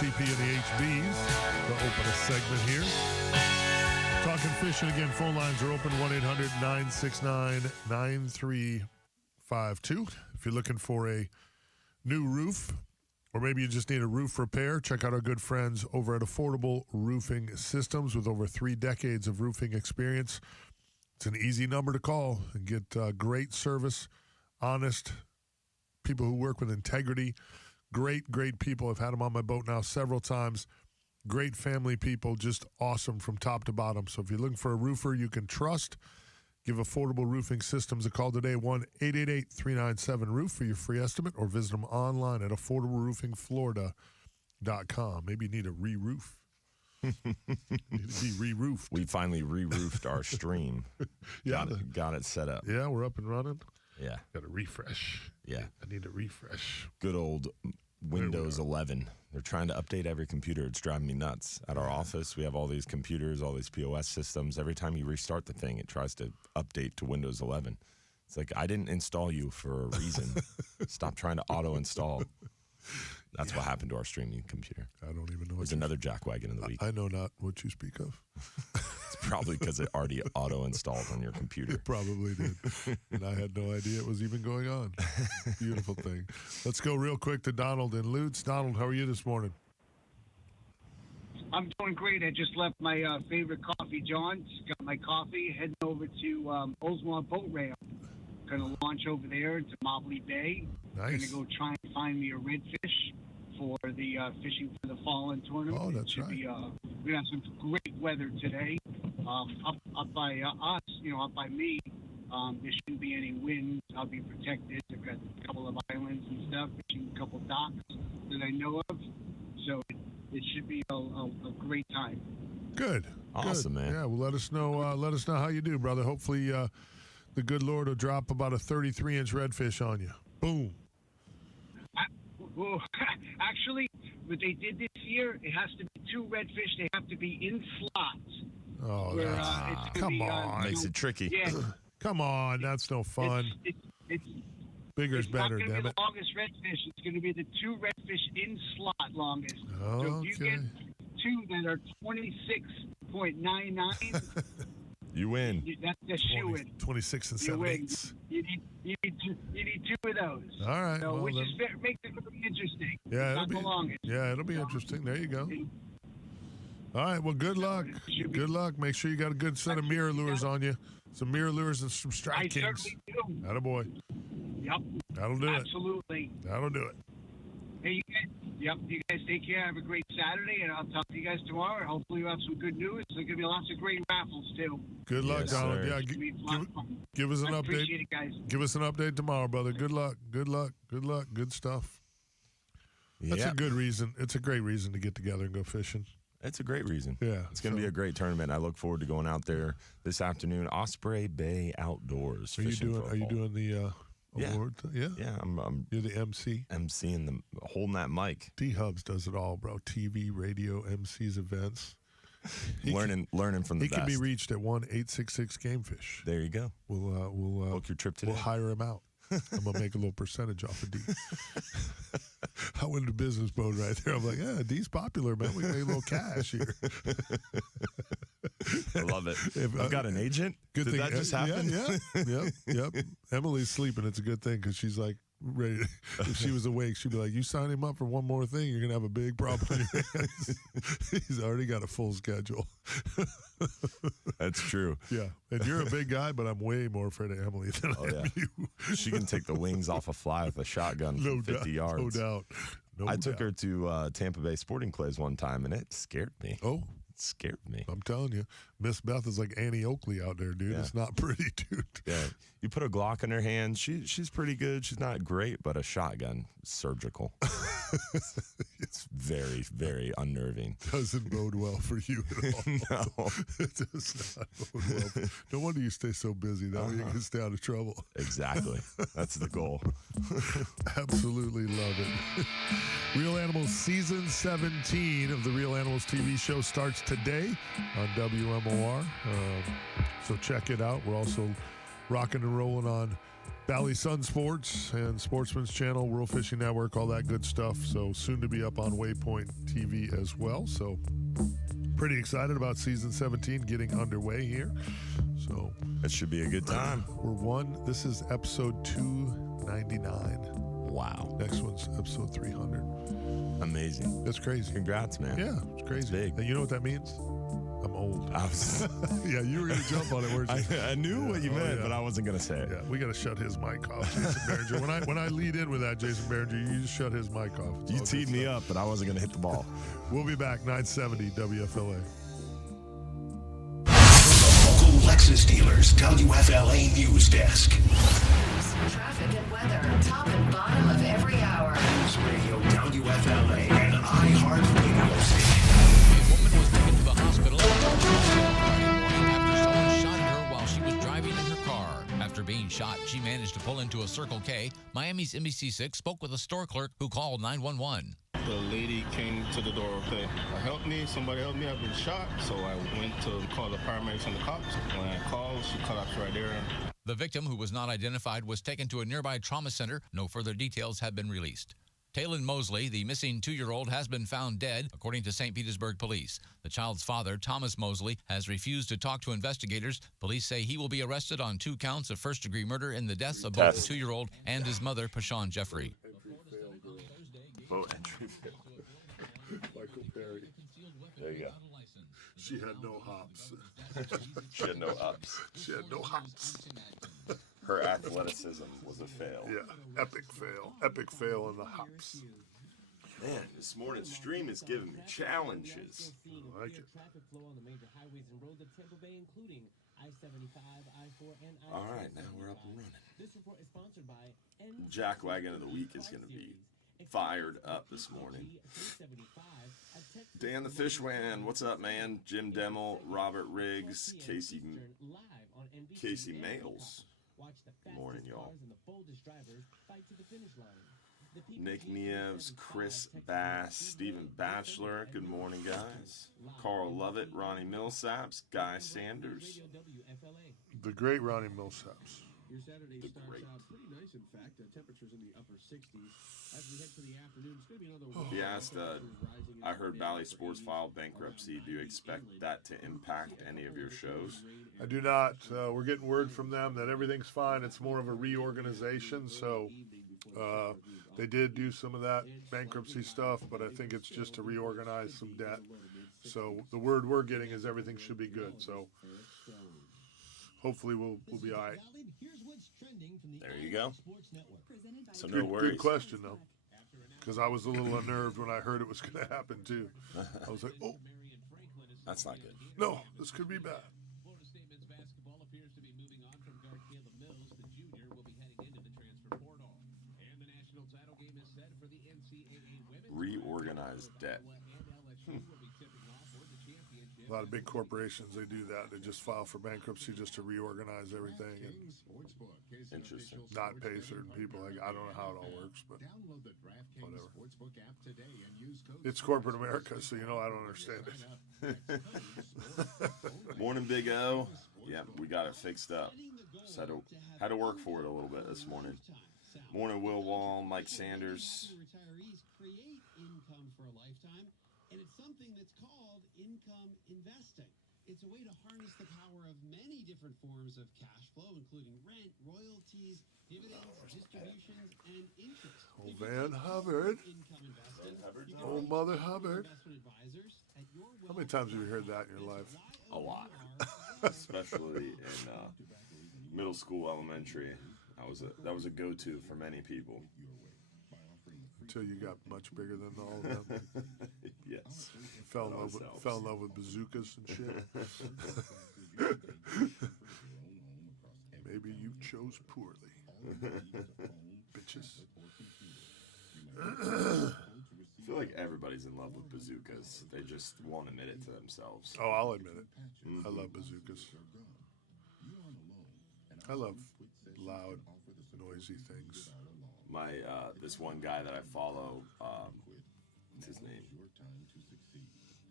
CP and the HBs to open a segment here. Talking fishing again. Phone lines are open 1-800-969-9352. If you're looking for a new roof, or maybe you just need a roof repair, check out our good friends over at Affordable Roofing Systems with over 3 decades of roofing experience. It's an easy number to call and get great service, honest people who work with integrity. Great, great people. I've had them on my boat now several times. Great family people, just awesome from top to bottom. So if you're looking for a roofer you can trust, give Affordable Roofing Systems a call today, 1-888-397-ROOF for your free estimate, or visit them online at affordableroofingflorida.com. Maybe you need a re-roof. Need to be re-roofed. We finally re-roofed our stream. Yeah. Got it set up. Yeah, we're up and running. Yeah. Got to refresh. Yeah. I need a refresh. Good old Windows 11. They're trying to update every computer. It's driving me nuts. At our office, we have all these computers, all these POS systems. Every time you restart the thing, it tries to update to Windows 11. It's like, I didn't install you for a reason. Stop trying to auto-install. That's what happened to our streaming computer. I don't even know. There's another jackwagon in the week. I know not what you speak of. It's probably because it already auto-installed on your computer. It probably did. And I had no idea it was even going on. Beautiful thing. Let's go real quick to Donald in Lutz. Donald, how are you this morning? I'm doing great. I just left my favorite coffee, John's. Got my coffee, heading over to Oldsmar Boat Rail. Going to launch over there to Mobley Bay. Nice. Going to go try and find me a redfish for the fishing for the fall-in tournament. Oh, that's right. We're going to have some great weather today. Up by us, up by me, there shouldn't be any wind. I'll be protected. I've got a couple of islands and stuff, fishing a couple docks that I know of. So it should be a great time. Good. Awesome, Good. man. Yeah, well, let us know how you do, brother. Hopefully the good Lord will drop about a 33-inch redfish on you. Boom. Well, actually, what they did this year, it has to be 2 redfish. They have to be in slots. Oh, come on. Makes it tricky. Yeah. Come on, that's no fun. It's Bigger's better, damn it. It's not going to be the it. longest redfish. It's going to be the 2 redfish in slot longest. Okay. So if you get 2 that are 26.99, You win. that's a shoe-in. 26 and You win. 7/8. You need 2 of those. All right. So, well, which then, makes it really interesting. yeah, It's not the longest. it'll be interesting. There you go. All right. Well, good luck. Good luck. Make sure you got a good set of mirror lures on you. Some mirror lures and some strike I kings. certainly do. Attaboy. Yep. That'll do it. Absolutely. That'll do it. Hey, you guys take care. Have a great Saturday, and I'll talk to you guys tomorrow. Hopefully, we'll have some good news. There's going to be lots of great raffles, too. Good luck, Yes, Donald. sir. Yeah, It's gonna be a lot of fun. give us an I update. appreciate it, guys. Give us an update tomorrow, brother. Good luck. Good luck. Good luck. Good stuff. That's a good reason. It's a great reason to get together and go fishing. It's a great reason. Yeah. It's going to be a great tournament. I look forward to going out there this afternoon. Osprey Bay Outdoors. Are you doing the award? Yeah. Yeah, I'm You're the MC. emceeing holding that mic. D-Hubs does it all, bro. TV, radio, MCs, events. Learning from the He best. can be reached at 1-866-GAMEFISH. There you go. We'll Book your trip today. We'll hire him out. I'm gonna make a little percentage off of D. I went into business mode right there. I'm like, yeah, D's popular, man. We made a little cash here. I love it. I've got an agent. Good Did thing that just happen? Yep. Emily's sleeping. It's a good thing because she's like ready. If she was awake, she'd be like, "You sign him up for one more thing, you're gonna have a big problem on your hands." He's already got a full schedule. That's true. Yeah, and you're a big guy, but I'm way more afraid of Emily than I am you. She can take the wings off a fly with a shotgun from 50 yards. No doubt. I took her to Tampa Bay Sporting Clays one time, and it scared me. Oh. It scared me. I'm telling you, Miss Beth is like Annie Oakley out there, dude. Yeah. It's not pretty, dude. Yeah, you put a Glock in her hand. She's pretty good. She's not great, but a shotgun, surgical. It's very, very unnerving. Doesn't bode well for you at all. No. It does not bode well. No wonder you stay so busy. That way you can stay out of trouble. Exactly. That's the goal. Absolutely love it. Real Animals Season 17 of the Real Animals TV show starts today on WMOR. So check it out. We're also rocking and rolling on Bally Sun Sports and Sportsman's Channel, World Fishing Network, all that good stuff. So soon to be up on Waypoint TV as well. So pretty excited about season 17 getting underway here. So It should be a good time. this is episode 299. Wow. Next one's episode 300. Amazing. That's crazy. Congrats, man. Yeah, it's crazy. It's big. And you know what that means? I'm old. I was, Yeah, you were going to jump on it, weren't you? I knew what you Oh, meant, yeah. but I wasn't going to say it. Yeah, we got to shut his mic off, Jason Behringer. When I lead in with that, Jason Behringer, you just shut his mic off. It's You all teed good me stuff. up, but I wasn't going to hit the ball. We'll be back, 970 WFLA. Local Lexus dealers, WFLA News Desk. Traffic and weather, top and bottom of every hour. News Radio, WFLA, and iHeartRadio station. A woman was taken to the hospital Friday morning after someone shot at her while she was driving in her car. After being shot, she managed to pull into a Circle K. Miami's NBC6 spoke with a store clerk who called 911. The lady came to the door, okay, somebody help me, I've been shot. So I went to call the paramedics and the cops. When I called, she collapsed right there. The victim, who was not identified, was taken to a nearby trauma center. No further details have been released. Taylon Mosley, the missing 2-year-old, has been found dead, according to St. Petersburg police. The child's father, Thomas Mosley, has refused to talk to investigators. Police say he will be arrested on 2 counts of first-degree murder in the deaths of both the 2-year-old and his mother, Pashawn Jeffrey. Michael Perry. There you go. She had no hops. She had no ups. She had no hops. Her athleticism was a fail. Yeah, epic fail. Epic fail in the hops. Man, this morning's stream is giving me challenges. I like it. All right, now we're up and running. Jackwagon of the week is going to be fired up this morning. Dan the Fishwan, what's up, man? Jim Demmel, Robert Riggs, Casey Males. Good morning, y'all. Nick Nieves, Chris Bass, Stephen Batchelor. Good morning, guys. Carl Lovett, Ronnie Millsaps, Guy Sanders. The great Ronnie Millsaps. Your Saturday The starts great. out pretty nice, in fact. Temperatures in the upper 60s. As we head to the afternoon, it's going to be another He asked, I heard Valley Sports filed bankruptcy. Do you expect that to impact any of your shows? I do not. We're getting word from them that everything's fine. It's more of a reorganization. So they did do some of that bankruptcy stuff, but I think it's just to reorganize some debt. So the word we're getting is everything should be good. So hopefully we'll be all right. There you go. So no worries. Good question, though, because I was a little unnerved when I heard it was going to happen, too. I was like, oh, That's not good. no, this could be bad. Florida State men's basketball appears to be moving on from guard Caleb Mills. The junior will be heading into the transfer portal. And the national title game is set for the NCAA women's Reorganized debt. A lot of big corporations, they do that. They just file for bankruptcy just to reorganize everything and Interesting. not pay certain people. Like, I don't know how it all works, but whatever. It's corporate America, so I don't understand it. Morning, Big O. Yep, we got it fixed up. So had to work for it a little bit this morning. Morning, Will Wall, Mike Sanders. Retirees create income for a lifetime, and it's something that's called income investing. It's a way to harness the power of many different forms of cash flow, including rent, royalties, dividends, distributions, and interest. Oh, Van Hubbard. Income investing. Oh, Mother Hubbard. Investment advisors at your How many times have you heard that in your life? A lot. Especially in middle school, elementary. That was a go-to for many people. Until you got much bigger than all of them. Yes. Fell in love with bazookas and shit. Maybe you chose poorly. Bitches. I feel like everybody's in love with bazookas. They just won't admit it to themselves. Oh, I'll admit it. I love bazookas. I love loud, noisy things. My this one guy that I follow, what's his name?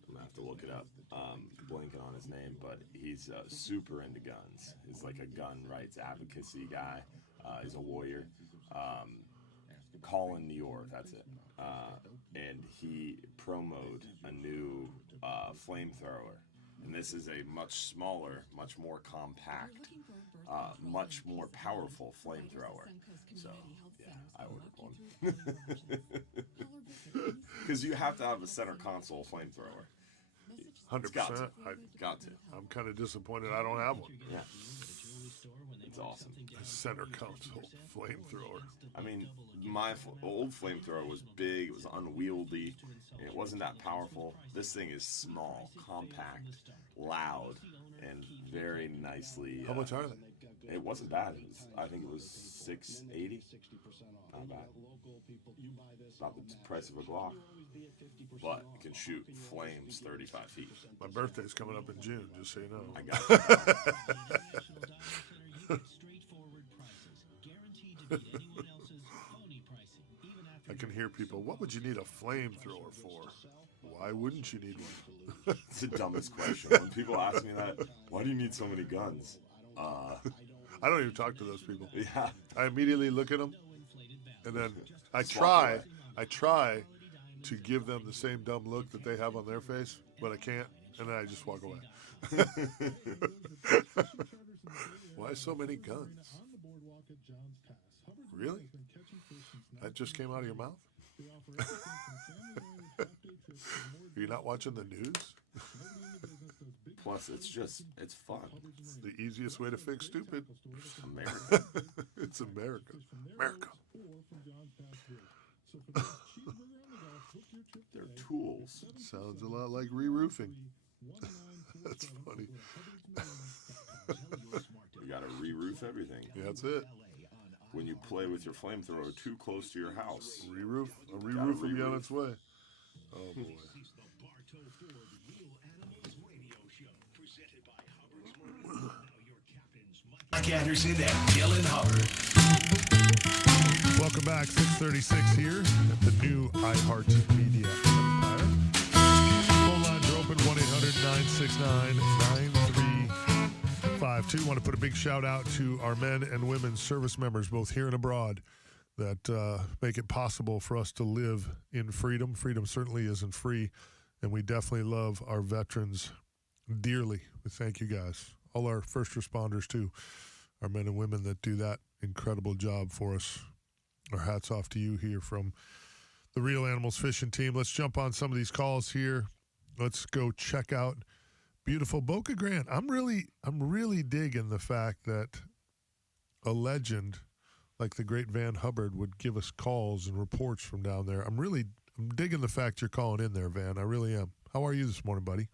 I'm gonna have to look it up. Blanking on his name, but he's super into guns. He's like a gun rights advocacy guy. He's a warrior. Colin Nior, that's it. And he promoted a new flamethrower. And this is a much smaller, much more compact, much more powerful flamethrower. So, yeah, I ordered one. Because you have to have a center console flamethrower. 100%. Got to. I'm kind of disappointed I don't have one. Yeah. It's awesome. A center console flamethrower. I mean, my old flamethrower was big, it was unwieldy, it wasn't that powerful. This thing is small, compact, loud, and very nicely. How much are they? It wasn't bad. I think it was $680. Not bad. Not the price of a Glock, but it can shoot flames 35 feet. My birthday's coming up in June, just so you know. I got you. I can hear people, what would you need a flamethrower for? Why wouldn't you need one? It's the dumbest question. When people ask me that, why do you need so many guns? I don't even talk to those people. Yeah. I immediately look at them, and then I try to give them the same dumb look that they have on their face, but I can't, and then I just walk away. Why so many guns? Really? That just came out of your mouth? Are you not watching the news? Plus, it's fun. It's the easiest way to fix stupid. America. It's America. America. They're tools. Sounds a lot like re-roofing. That's funny. You gotta re-roof everything. Yeah, that's it. When you play with your flamethrower too close to your house. Re-roof. A re-roof will be on its way. Oh, boy. Mike Anderson and Dylan Hubbard. Welcome back. 6:36 here at the new iHeartMedia Empire. Phone lines are open, 1-800-969-9352. Want to put a big shout out to our men and women service members, both here and abroad, that make it possible for us to live in freedom. Freedom certainly isn't free, and we definitely love our veterans dearly. We thank you guys. All our first responders, too, our men and women that do that incredible job for us. Our hats off to you here from the Real Animals Fishing Team. Let's jump on some of these calls here. Let's go check out beautiful Boca Grande. I'm really digging the fact that a legend like the great Van Hubbard would give us calls and reports from down there. I'm digging the fact you're calling in there, Van. I really am. How are you this morning, buddy?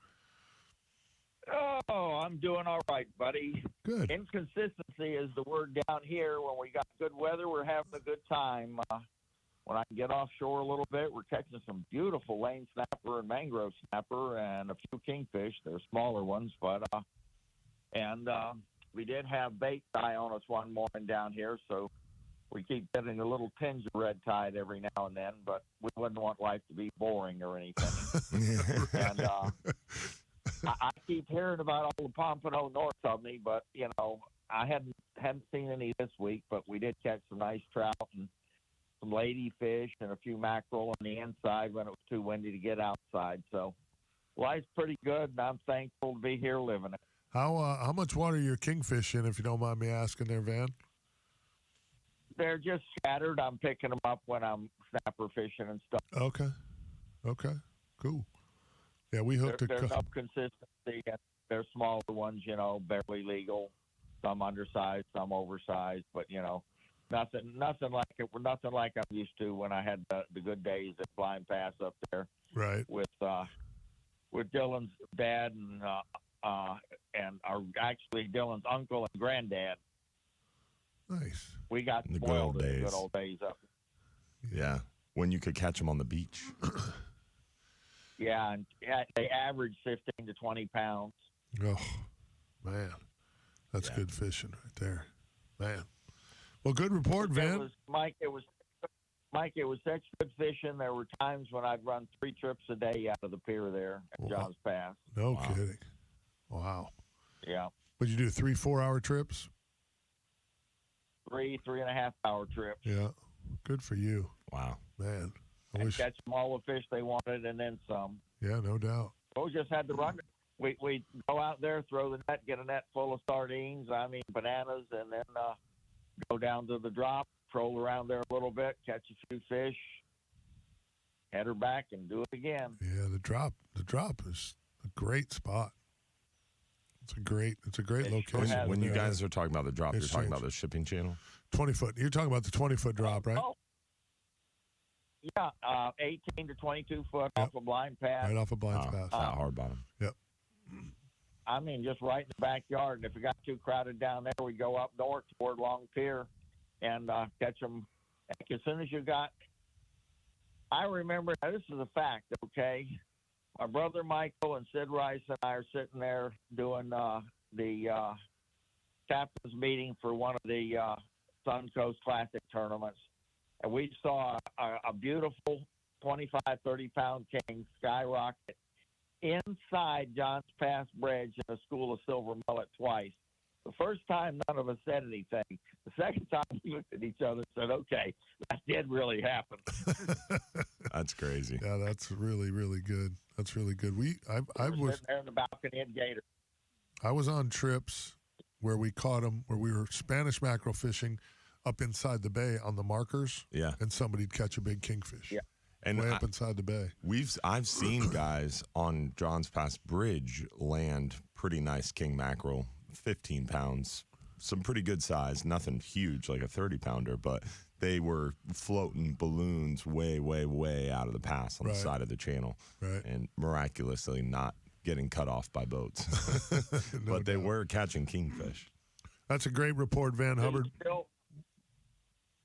Oh, I'm doing all right, buddy. Good. Inconsistency is the word down here. When we got good weather, we're having a good time. When I get offshore a little bit, we're catching some beautiful lane snapper and mangrove snapper and a few kingfish. They're smaller ones, but we did have bait die on us one morning down here, so we keep getting a little tinge of red tide every now and then, but we wouldn't want life to be boring or anything. And I keep hearing about all the pompano north of me, but I hadn't seen any this week. But we did catch some nice trout and some ladyfish and a few mackerel on the inside when it was too windy to get outside. So life's pretty good, and I'm thankful to be here living it. How much water are your kingfish in, if you don't mind me asking there, Van? They're just scattered. I'm picking them up when I'm snapper fishing and stuff. Okay, cool. Yeah, we hooked There's no consistency. They're smaller ones, barely legal. Some undersized, some oversized, but nothing like it. Nothing like I'm used to when I had the good days at Blind Pass up there. Right. With Dylan's dad and actually Dylan's uncle and granddad. Nice. We got the spoiled in the good old days up. Yeah, when you could catch them on the beach. Yeah, and they average 15 to 20 pounds. Oh, man. That's good fishing right there. Man. Well, good report, Van. Mike, it was such good fishing. There were times when I'd run 3 trips a day out of the pier there at Johns Pass. No kidding. Wow. Yeah. Would you do 3 4-hour trips? three and a half hour trips. Yeah. Good for you. Wow. Man. I And wish. catch them all the fish they wanted and then some. Yeah, no doubt. We just had to run. We go out there, throw the net, get a net full of sardines, bananas, and then go down to the drop, troll around there a little bit, catch a few fish, head her back, and do it again. Yeah, the drop is a great spot. It's a great location. When you guys are talking about the drop, you're talking Exchange. about the shipping channel? 20-foot. You're talking about the 20-foot drop, right? Oh, yeah, 18 to 22 foot off a blind pass. Right off a blind pass. Hard bottom. Yep. Just right in the backyard. And if it got too crowded down there, we go up north toward Long Pier and catch them. As soon as you got, I remember, now this is a fact, okay? My brother Michael and Sid Rice and I are sitting there doing the captain's meeting for one of the Suncoast Classic tournaments. And we saw a beautiful 25, 30-pound king skyrocket inside Johns Pass Bridge in a school of silver mullet twice. The first time, none of us said anything. The second time, we looked at each other and said, okay, that did really happen. That's crazy. Yeah, that's really, really good. That's really good. I We were was sitting there in the balcony at Gator. I was on trips where we caught them, where we were Spanish mackerel fishing up inside the bay on the markers. Yeah. And somebody'd catch a big kingfish. Yeah. And way up inside the bay. I've seen guys on Johns Pass Bridge land pretty nice king mackerel, 15 pounds, some pretty good size, nothing huge like a 30-pounder, but they were floating balloons way, way, way out of the pass on the side of the channel, and miraculously not getting cut off by boats. But they were catching kingfish. That's a great report, Van Hubbard.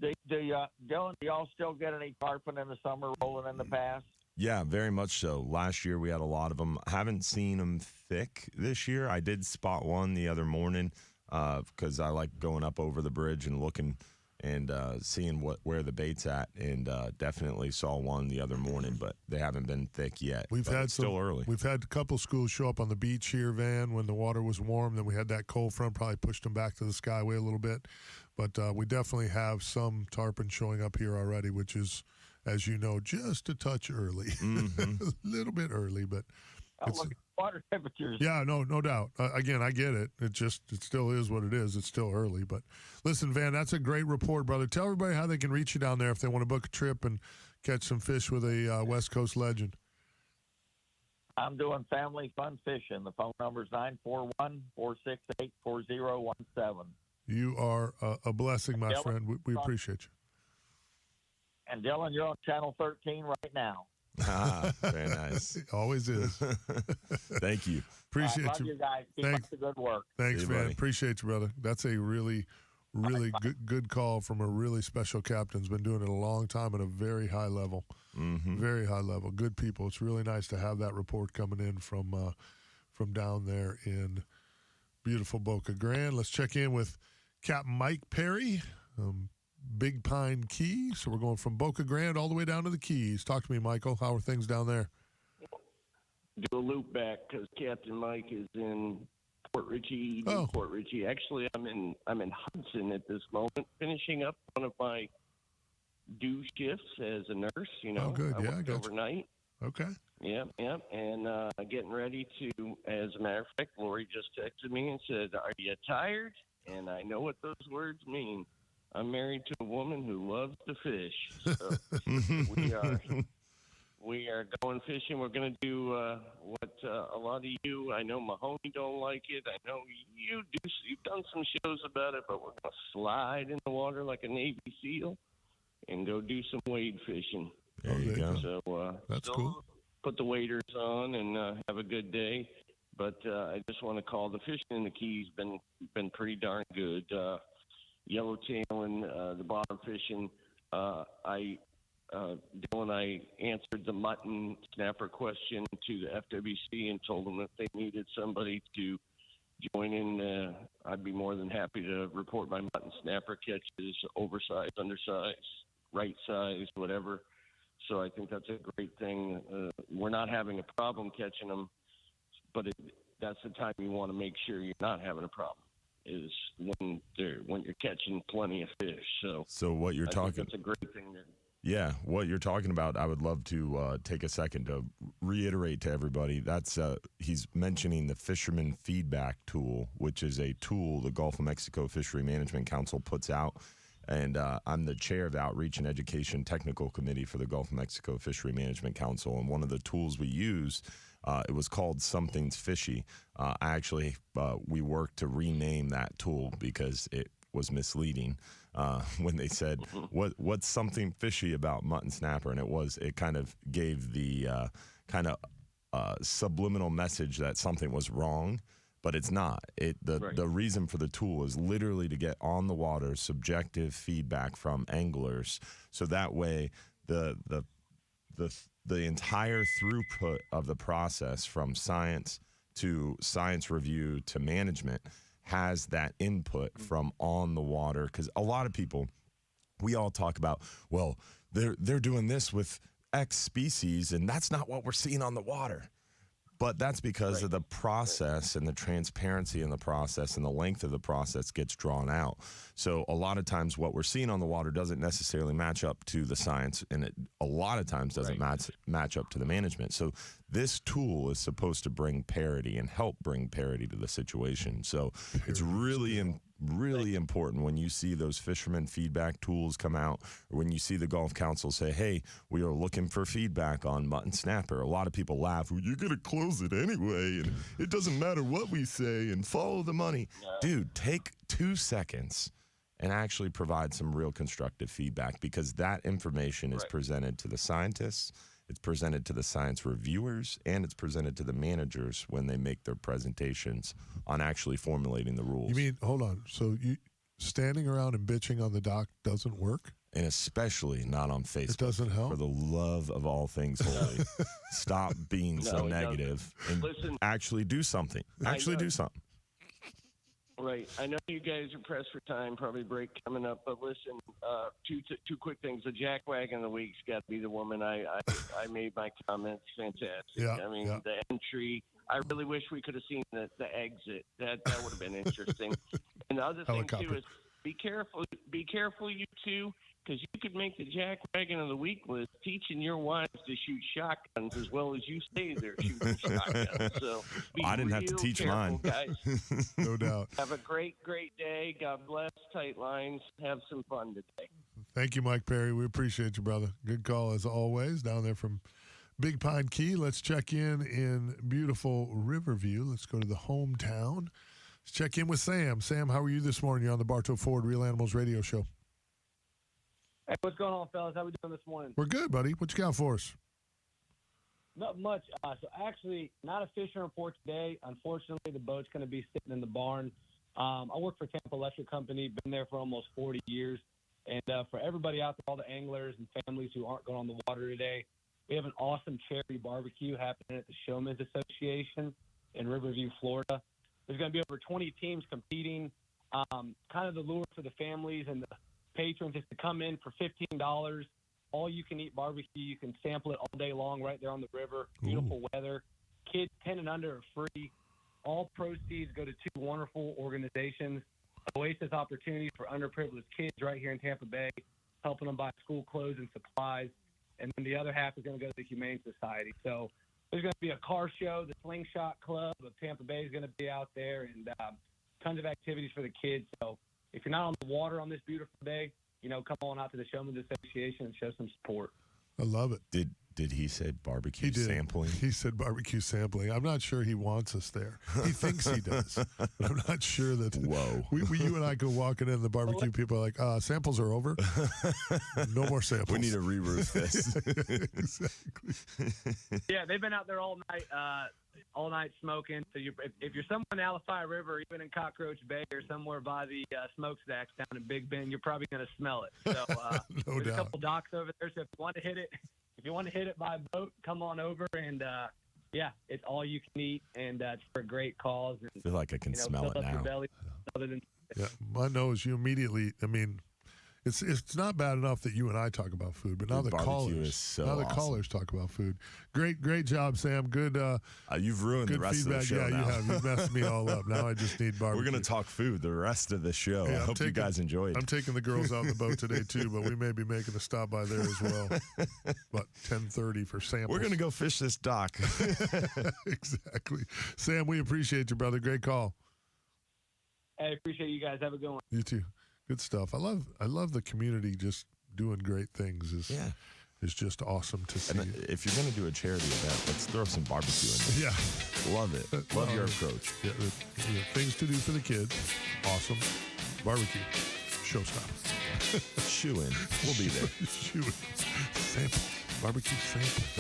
Dylan, do y'all still get any tarpon in the summer rolling in the pass? Yeah, very much so. Last year we had a lot of them. Haven't seen them thick this year. I did spot one the other morning because I like going up over the bridge and looking and seeing where the bait's at, and definitely saw one the other morning, but they haven't been thick yet. Still early. We've had a couple schools show up on the beach here, Van, when the water was warm. Then we had that cold front, probably pushed them back to the skyway a little bit. But we definitely have some tarpon showing up here already, which is, as you know, just a touch early. Mm-hmm. A little bit early, but Look at water temperatures. yeah, no doubt. Again, I get it. It still is what it is. It's still early. But listen, Van, that's a great report, brother. Tell everybody how they can reach you down there if they want to book a trip and catch some fish with a West Coast legend. I'm doing family fun fishing. The phone number is 941-468-4017. You are a blessing, my friend. We appreciate you. And Dylan, you're on Channel 13 right now. Very nice. Always is. Thank you. Appreciate love you guys. Keep up the good work. Thanks, See you, man. buddy. Appreciate you, brother. That's a really good call from a really special captain. Has been doing it a long time at a very high level. Mm-hmm. Very high level. Good people. It's really nice to have that report coming in from down there in beautiful Boca Grande. Let's check in with Captain Mike Perry, Big Pine Key. So we're going from Boca Grande all the way down to the Keys. Talk to me, Michael. How are things down there? Do a loop back because Captain Mike is in Port Richey. Port Richey. Actually, I'm in Hudson at this moment, finishing up one of my due shifts as a nurse. Oh, good. I Yeah, I worked got you. overnight. Okay. Yep. And getting ready to. As a matter of fact, Lori just texted me and said, "Are you tired?" And I know what those words mean. I'm married to a woman who loves to fish. So we are going fishing. We're going to do what a lot of you, I know Mahoney don't like it. I know you do. You've done some shows about it, but we're going to slide in the water like a Navy SEAL and go do some wade fishing. There you go. So that's cool. Put the waders on and have a good day. But I just want to call the fishing in the Keys been pretty darn good. Yellowtailing, the bottom fishing. Dylan, I answered the mutton snapper question to the FWC and told them if they needed somebody to join in, I'd be more than happy to report my mutton snapper catches, oversized, undersized, right size, whatever. So I think that's a great thing. We're not having a problem catching them, but that's the time you want to make sure you're not having a problem. is when you're catching plenty of fish. So what you're I talking, think that's a great thing. yeah, what you're talking about, I would love to take a second to reiterate to everybody. That's he's mentioning the Fisherman Feedback Tool, which is a tool the Gulf of Mexico Fishery Management Council puts out. And I'm the chair of the Outreach and Education Technical Committee for the Gulf of Mexico Fishery Management Council. And one of the tools we use, it was called Something's Fishy. We worked to rename that tool because it was misleading when they said, what's something fishy about mutton snapper? And it kind of gave the subliminal message that something was wrong. But it's not. The reason for the tool is literally to get on the water subjective feedback from anglers, so that way the entire throughput of the process, from science to science review to management, has that input from on the water. Because a lot of people, we all talk about, well, they're doing this with X species, and that's not what we're seeing on the water. But that's because of the process and the transparency in the process, and the length of the process gets drawn out. So a lot of times what we're seeing on the water doesn't necessarily match up to the science, and it a lot of times doesn't match up to the management. So this tool is supposed to bring parity and help bring parity to the situation. So it's really important when you see those fisherman feedback tools come out, or when you see the Gulf Council say, hey, we are looking for feedback on mutton snapper. A lot of people laugh, well, you're going to close it anyway, and it doesn't matter what we say, and follow the money. Dude, take 2 seconds and actually provide some real constructive feedback, because that information is presented to the scientists, it's presented to the science reviewers, and it's presented to the managers when they make their presentations on actually formulating the rules. You mean, hold on, so you standing around and bitching on the dock doesn't work? And especially not on Facebook. It doesn't help? For the love of all things holy. Stop being so negative and actually do something. Actually do something. Right. I know you guys are pressed for time, probably break coming up, but listen, two quick things. The jack wagon of the week's got to be the woman. I made my comments. Fantastic. Yeah, I mean, the entry, I really wish we could have seen the exit. That would have been interesting. And the other thing, too, is be careful, you two, because you could make the jack wagon of the week list teaching your wives to shoot shotguns as well as you say they're shooting shotguns. So I didn't have to teach mine. Guys. No doubt. Have a great day. God bless. Tight lines. Have some fun today. Thank you, Mike Perry. We appreciate you, brother. Good call as always down there from Big Pine Key. Let's check in beautiful Riverview. Let's go to the hometown. Let's check in with Sam. Sam, how are you this morning? You're on the Bartow Ford Real Animals radio show. Hey, what's going on, fellas? How we doing this morning? We're good, buddy. What you got for us? Not much. So actually, not a fishing report today. Unfortunately, the boat's going to be sitting in the barn. I work for Tampa Electric Company, been there for almost 40 years. And for everybody out there, all the anglers and families who aren't going on the water today, we have an awesome charity barbecue happening at the Showmen's Association in Riverview, Florida. There's going to be over 20 teams competing. Kind of the lure for the families and the patrons is to come in for $15. All you can eat barbecue. You can sample it all day long right there on the river. Beautiful weather. Kids 10 and under are free. All proceeds go to two wonderful organizations. Oasis Opportunities for Underprivileged Kids right here in Tampa Bay, helping them buy school clothes and supplies. And then the other half is going to go to the Humane Society. So there's going to be a car show. The Slingshot Club of Tampa Bay is going to be out there, and tons of activities for the kids. So if you're not on the water on this beautiful day, come on out to the Showmen's Association and show some support. I love it. Did he say barbecue sampling? He said barbecue sampling. I'm not sure he wants us there. He thinks he does. But I'm not sure that. Whoa. You and I go walking in, the barbecue people are like, samples are over. No more samples. We need to re-roof this. Exactly. Yeah, they've been out there all night smoking. So if you're somewhere in the Alafia River, even in Cockroach Bay or somewhere by the smokestacks down in Big Bend, you're probably going to smell it. So no there's doubt. A couple docks over there. So if you want to hit it by boat, come on over, and it's all you can eat, and it's for a great cause. And, I feel like I can smell it now. Yeah, my nose, you immediately, It's not bad enough that you and I talk about food, but now Dude, the barbecue callers is so now the awesome. callers talk about food. Great job, Sam. Good. You've ruined good the rest feedback. of the show. Yeah, now. you have. You've messed me all up. Now I just need barbecue. We're gonna talk food the rest of the show. Yeah, I hope you guys enjoyed. I'm taking the girls out on the boat today too, but we may be making a stop by there as well. About 10:30 for samples. We're gonna go fish this dock. Exactly. Sam, we appreciate you, brother. Great call. Hey, appreciate you guys. Have a good one. You too. Good stuff. I love the community just doing great things. Is just awesome to see. And if you're gonna do a charity event, let's throw some barbecue in there. Yeah. Love it. Love your approach. Yeah, things to do for the kids. Awesome. Barbecue. Showstopper. Shoe in. We'll be there. Shoe in. Sample. Barbecue sample.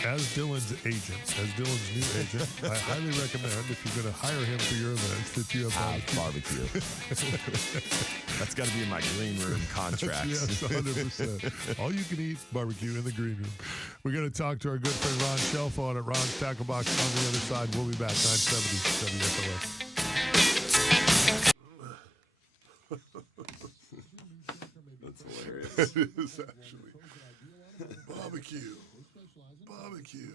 As Dylan's agent, as Dylan's new agent, I highly recommend, if you're going to hire him for your events, that you have barbecue. That's got to be in my green room contracts. Yes, 100%. All you can eat barbecue in the green room. We're going to talk to our good friend Ron Shelfo at Ron's Tackle Box on the other side. We'll be back. 970 WFLA. That's hilarious. It is actually. Barbecue. Barbecue.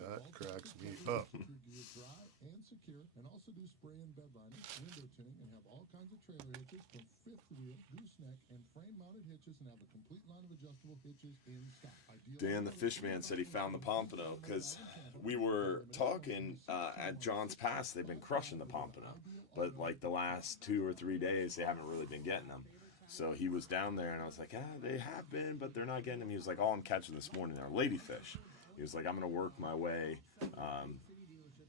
That cracks me up. And also do spray and bed lining, window tinting, and have all kinds of trailer hitches from fifth wheel, gooseneck, and frame-mounted hitches, and have a complete line of adjustable hitches in stock. Dan the Fishman said he found the pompano because we were talking at John's Pass. They've been crushing the pompano, but like the last 2 or 3 days, they haven't really been getting them. So he was down there, and I was like, they have been, but they're not getting them. He was like, all I'm catching this morning are ladyfish. He was like, I'm going to work my way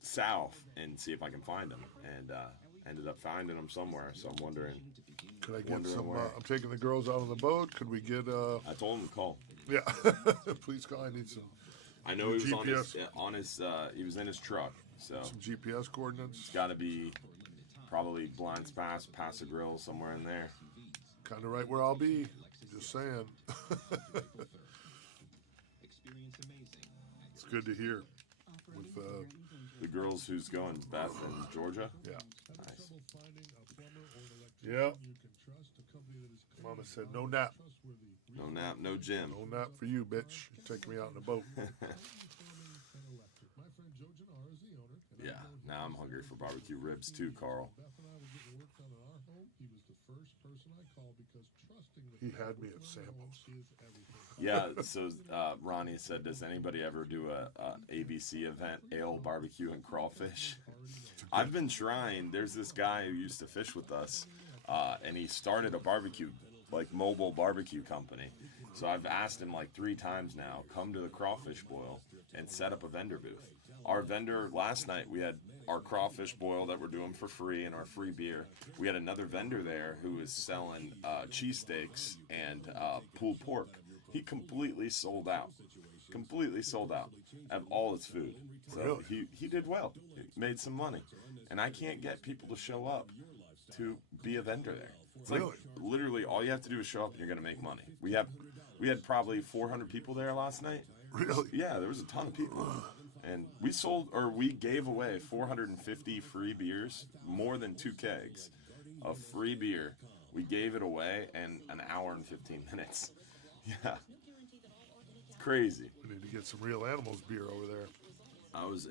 south and see if I can find them, and ended up finding them somewhere. So I'm wondering. Could I get some? I'm taking the girls out on the boat. Could we get? I told him to call. Yeah, please call. I need some. I know he was GPS. on his. He was in his truck. So some GPS coordinates. It's got to be probably Blinds Pass, Paso Grill, somewhere in there. Kind of right where I'll be. Just saying. It's good to hear. With the girls who's going, Beth and Georgia. Yeah. Nice. Yeah. Mama said no nap. No nap, no gym. No nap for you, bitch. You're taking me out in a boat. Yeah. Now I'm hungry for barbecue ribs too, Carl. He had me at samples. Yeah, so Ronnie said, does anybody ever do a ABC event, ale, barbecue, and crawfish? I've been trying. There's this guy who used to fish with us, and he started a barbecue, like mobile barbecue company. So I've asked him like 3 times now, come to the crawfish boil and set up a vendor booth. Our vendor, last night we had our crawfish boil that we're doing for free and our free beer. We had another vendor there who was selling cheesesteaks and pulled pork. He completely sold out. Completely sold out of all his food. So really? he did well. He made some money. And I can't get people to show up to be a vendor there. It's really? Like literally all you have to do is show up and you're going to make money. We had probably 400 people there last night. Really? Yeah, there was a ton of people. And we gave away 450 free beers, more than 2 kegs of free beer. We gave it away in an hour and 15 minutes. Yeah. It's crazy. We need to get some Real Animals beer over there. I was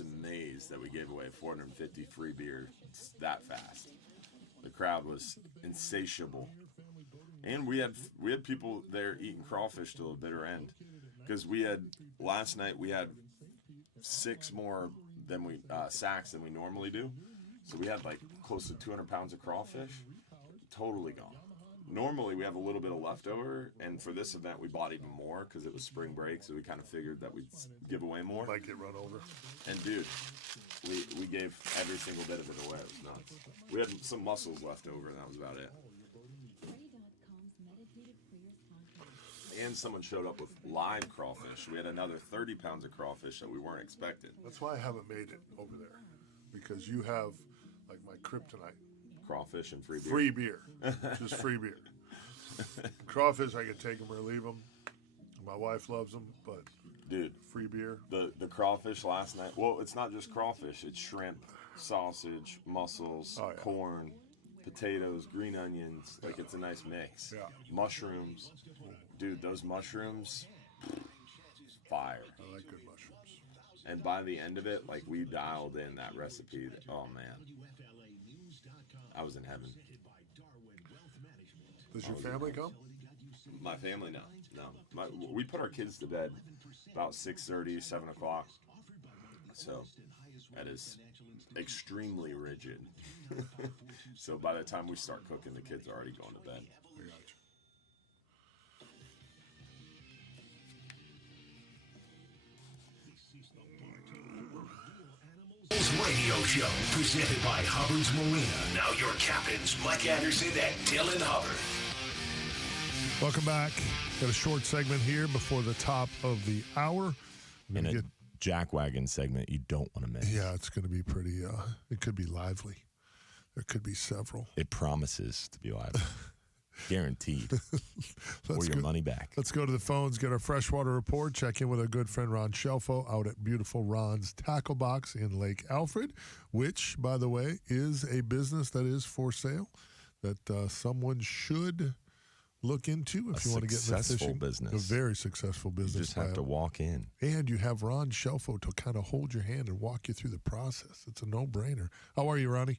amazed that we gave away 450 free beer that fast. The crowd was insatiable. And we had people there eating crawfish till the bitter end. Because last night we had 6 more sacks than we normally do. So we had like close to 200 pounds of crawfish. Totally gone. Normally we have a little bit of leftover, and for this event we bought even more because it was spring break, so we kind of figured that we'd give away more. Might get run over. And dude, we gave every single bit of it away. It was nuts. We had some mussels left over, and that was about it. And someone showed up with live crawfish. We had another 30 pounds of crawfish that we weren't expecting. That's why I haven't made it over there, because you have like my kryptonite. Crawfish and free beer. Free beer. Just free beer. Crawfish, I can take them or leave them. My wife loves them, but dude, free beer. The crawfish last night. Well, it's not just crawfish. It's shrimp, sausage, mussels, corn, potatoes, green onions. Like, it's a nice mix. Yeah. Mushrooms. Dude, those mushrooms, fire. I like good mushrooms. And by the end of it, like, we dialed in that recipe. Oh, man. I was in heaven. Does your family come? My family, no. We put our kids to bed about 6:30, 7 o'clock. So that is extremely rigid. So by the time we start cooking, the kids are already going to bed. I got you. Radio show presented by Hubbard's Marina. Now your captains, Mike Anderson and Dylan Hubbard. Welcome back. Got a short segment here before the top of the hour. And a jackwagon segment you don't want to miss. Yeah, it's going to be pretty, it could be lively. There could be several. It promises to be lively. Guaranteed. Or your money back. Let's go to the phones, get our freshwater report, check in with our good friend Ron Shelfo out at beautiful Ron's Tackle Box in Lake Alfred, which, by the way, is a business that is for sale that someone should look into if you want to get in the fishing business. A very successful business. You just have to walk in. And you have Ron Shelfo to kind of hold your hand and walk you through the process. It's a no-brainer. How are you, Ronnie?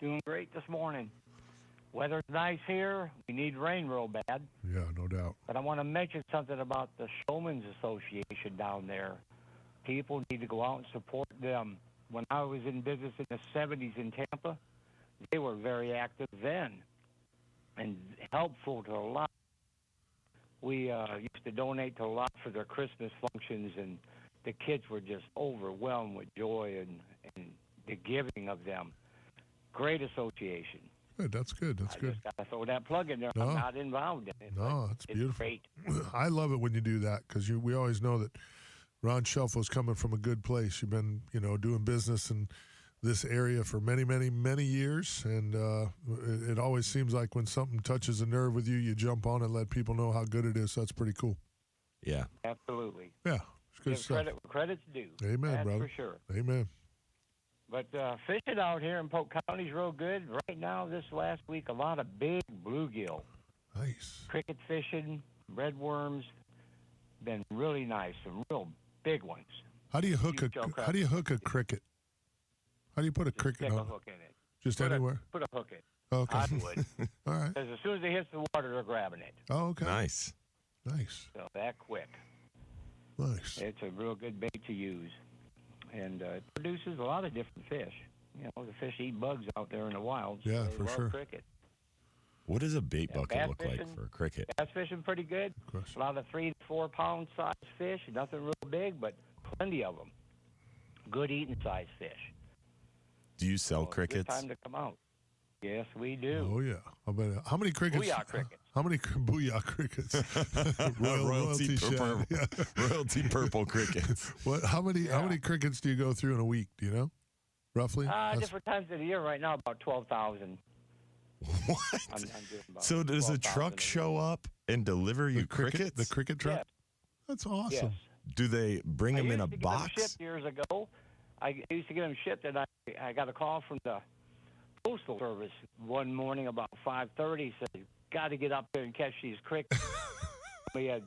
Doing great this morning. Weather's nice here. We need rain real bad. Yeah, no doubt. But I want to mention something about the Showman's Association down there. People need to go out and support them. When I was in business in the 70s in Tampa, they were very active then and helpful to a lot. We used to donate to a lot for their Christmas functions, and the kids were just overwhelmed with joy and the giving of them. Great association. Good, that's good. That's good. I just got to throw that plug in there. No. I'm not involved in it. No, it's beautiful. Great. I love it when you do that because we always know that Ron Shelfo's coming from a good place. You've been, doing business in this area for many, many, many years, and it always seems like when something touches a nerve with you, you jump on and let people know how good it is. So that's pretty cool. Yeah. Absolutely. Yeah, it's good Give stuff. credit where credit's due. Amen, That's brother. for sure. Amen. But fishing out here in Polk County is real good. Right now, this last week, a lot of big bluegill. Nice. Cricket fishing, redworms, been really nice. Some real big ones. How do you hook Huge okra. How do you hook a cricket? How do you put a cricket Stick on? a hook in it. Just Put anywhere? Put a hook in. Okay. I would. All right. Because as soon as it hits the water, they're grabbing it. Oh, okay. Nice. Nice. So that quick. Nice. It's a real good bait to use. And it produces a lot of different fish. The fish eat bugs out there in the wild. So Yeah, they for love sure. cricket. What does a bait bucket bass look like fishing. for a cricket? Bass fishing pretty good. Of course. A lot of 3 to 4 pound size fish. Nothing real big, but plenty of them. Good eating size fish. Do you sell So crickets? It's a good time to come out. Yes, we do. Oh, yeah. I bet. How many crickets? Booyah crickets. How many booyah crickets? Royalty shad. Yeah. Royalty purple crickets. What? How many crickets do you go through in a week? Do you know, roughly? Different times of the year. Right now, about 12,000. What? I'm doing about So does a 12,000 truck show up and deliver you crickets? The cricket truck? Yes. That's awesome. Yes. Do they bring them in a I used to get box? them shipped years ago. I used to get them shipped, and I got a call from the Postal Service one morning about 5:30. Said, "Got to get up there and catch these crickets." We had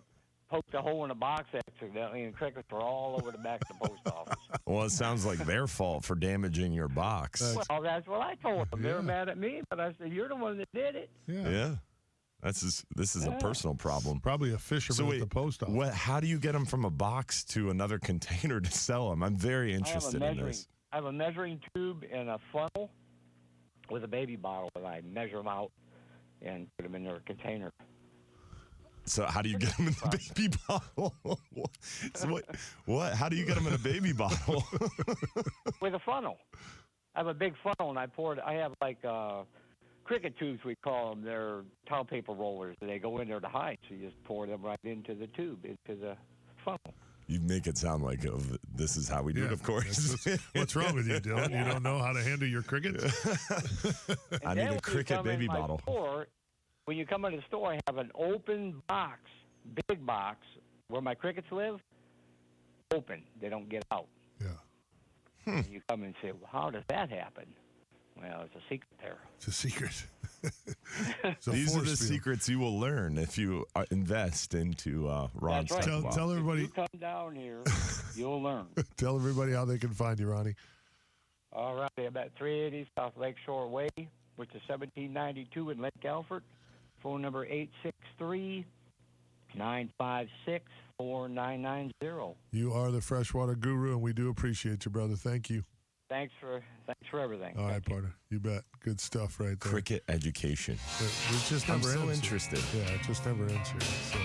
poked a hole in a box accidentally, and crickets were all over the back of the post office. Well, it sounds like their fault for damaging your box. Well, that's what I told them. They were mad at me, but I said, "You're the one that did it." Yeah. This is a personal problem. Probably a fisherman at the post office. How do you get them from a box to another container to sell them? I'm very interested in this. I have a measuring tube and a funnel with a baby bottle, and I measure them out and put them in their container. So how do you get them in the baby bottle? So what? How do you get them in a baby bottle? With a funnel. I have a big funnel, and I have like cricket tubes, we call them. They're towel paper rollers. They go in there to hide, so you just pour them right into the tube, into the funnel. You make it sound like this is how we do it, of course. What's wrong with you, Dylan? You don't know how to handle your crickets? I need a cricket baby bottle. When you come in the store, I have an open box big box where my crickets live, open. They don't get out. Yeah. And you come and say, well, how does that happen? Well, it's a secret there. It's a secret. These are the secrets you will learn if you invest into Ron's That's right. Tech Tell everybody. If you come down here, you'll learn. Tell everybody how they can find you, Ronnie. All right. I'm at 380 South Lakeshore Way, which is 1792 in Lake Alfred. Phone number 863-956-4990. You are the freshwater guru, and we do appreciate you, brother. Thank you. Thanks for everything. All right, partner. You bet. Good stuff right there. Cricket education. It just I'm never so ends. interested. Yeah, it just never ends here. So.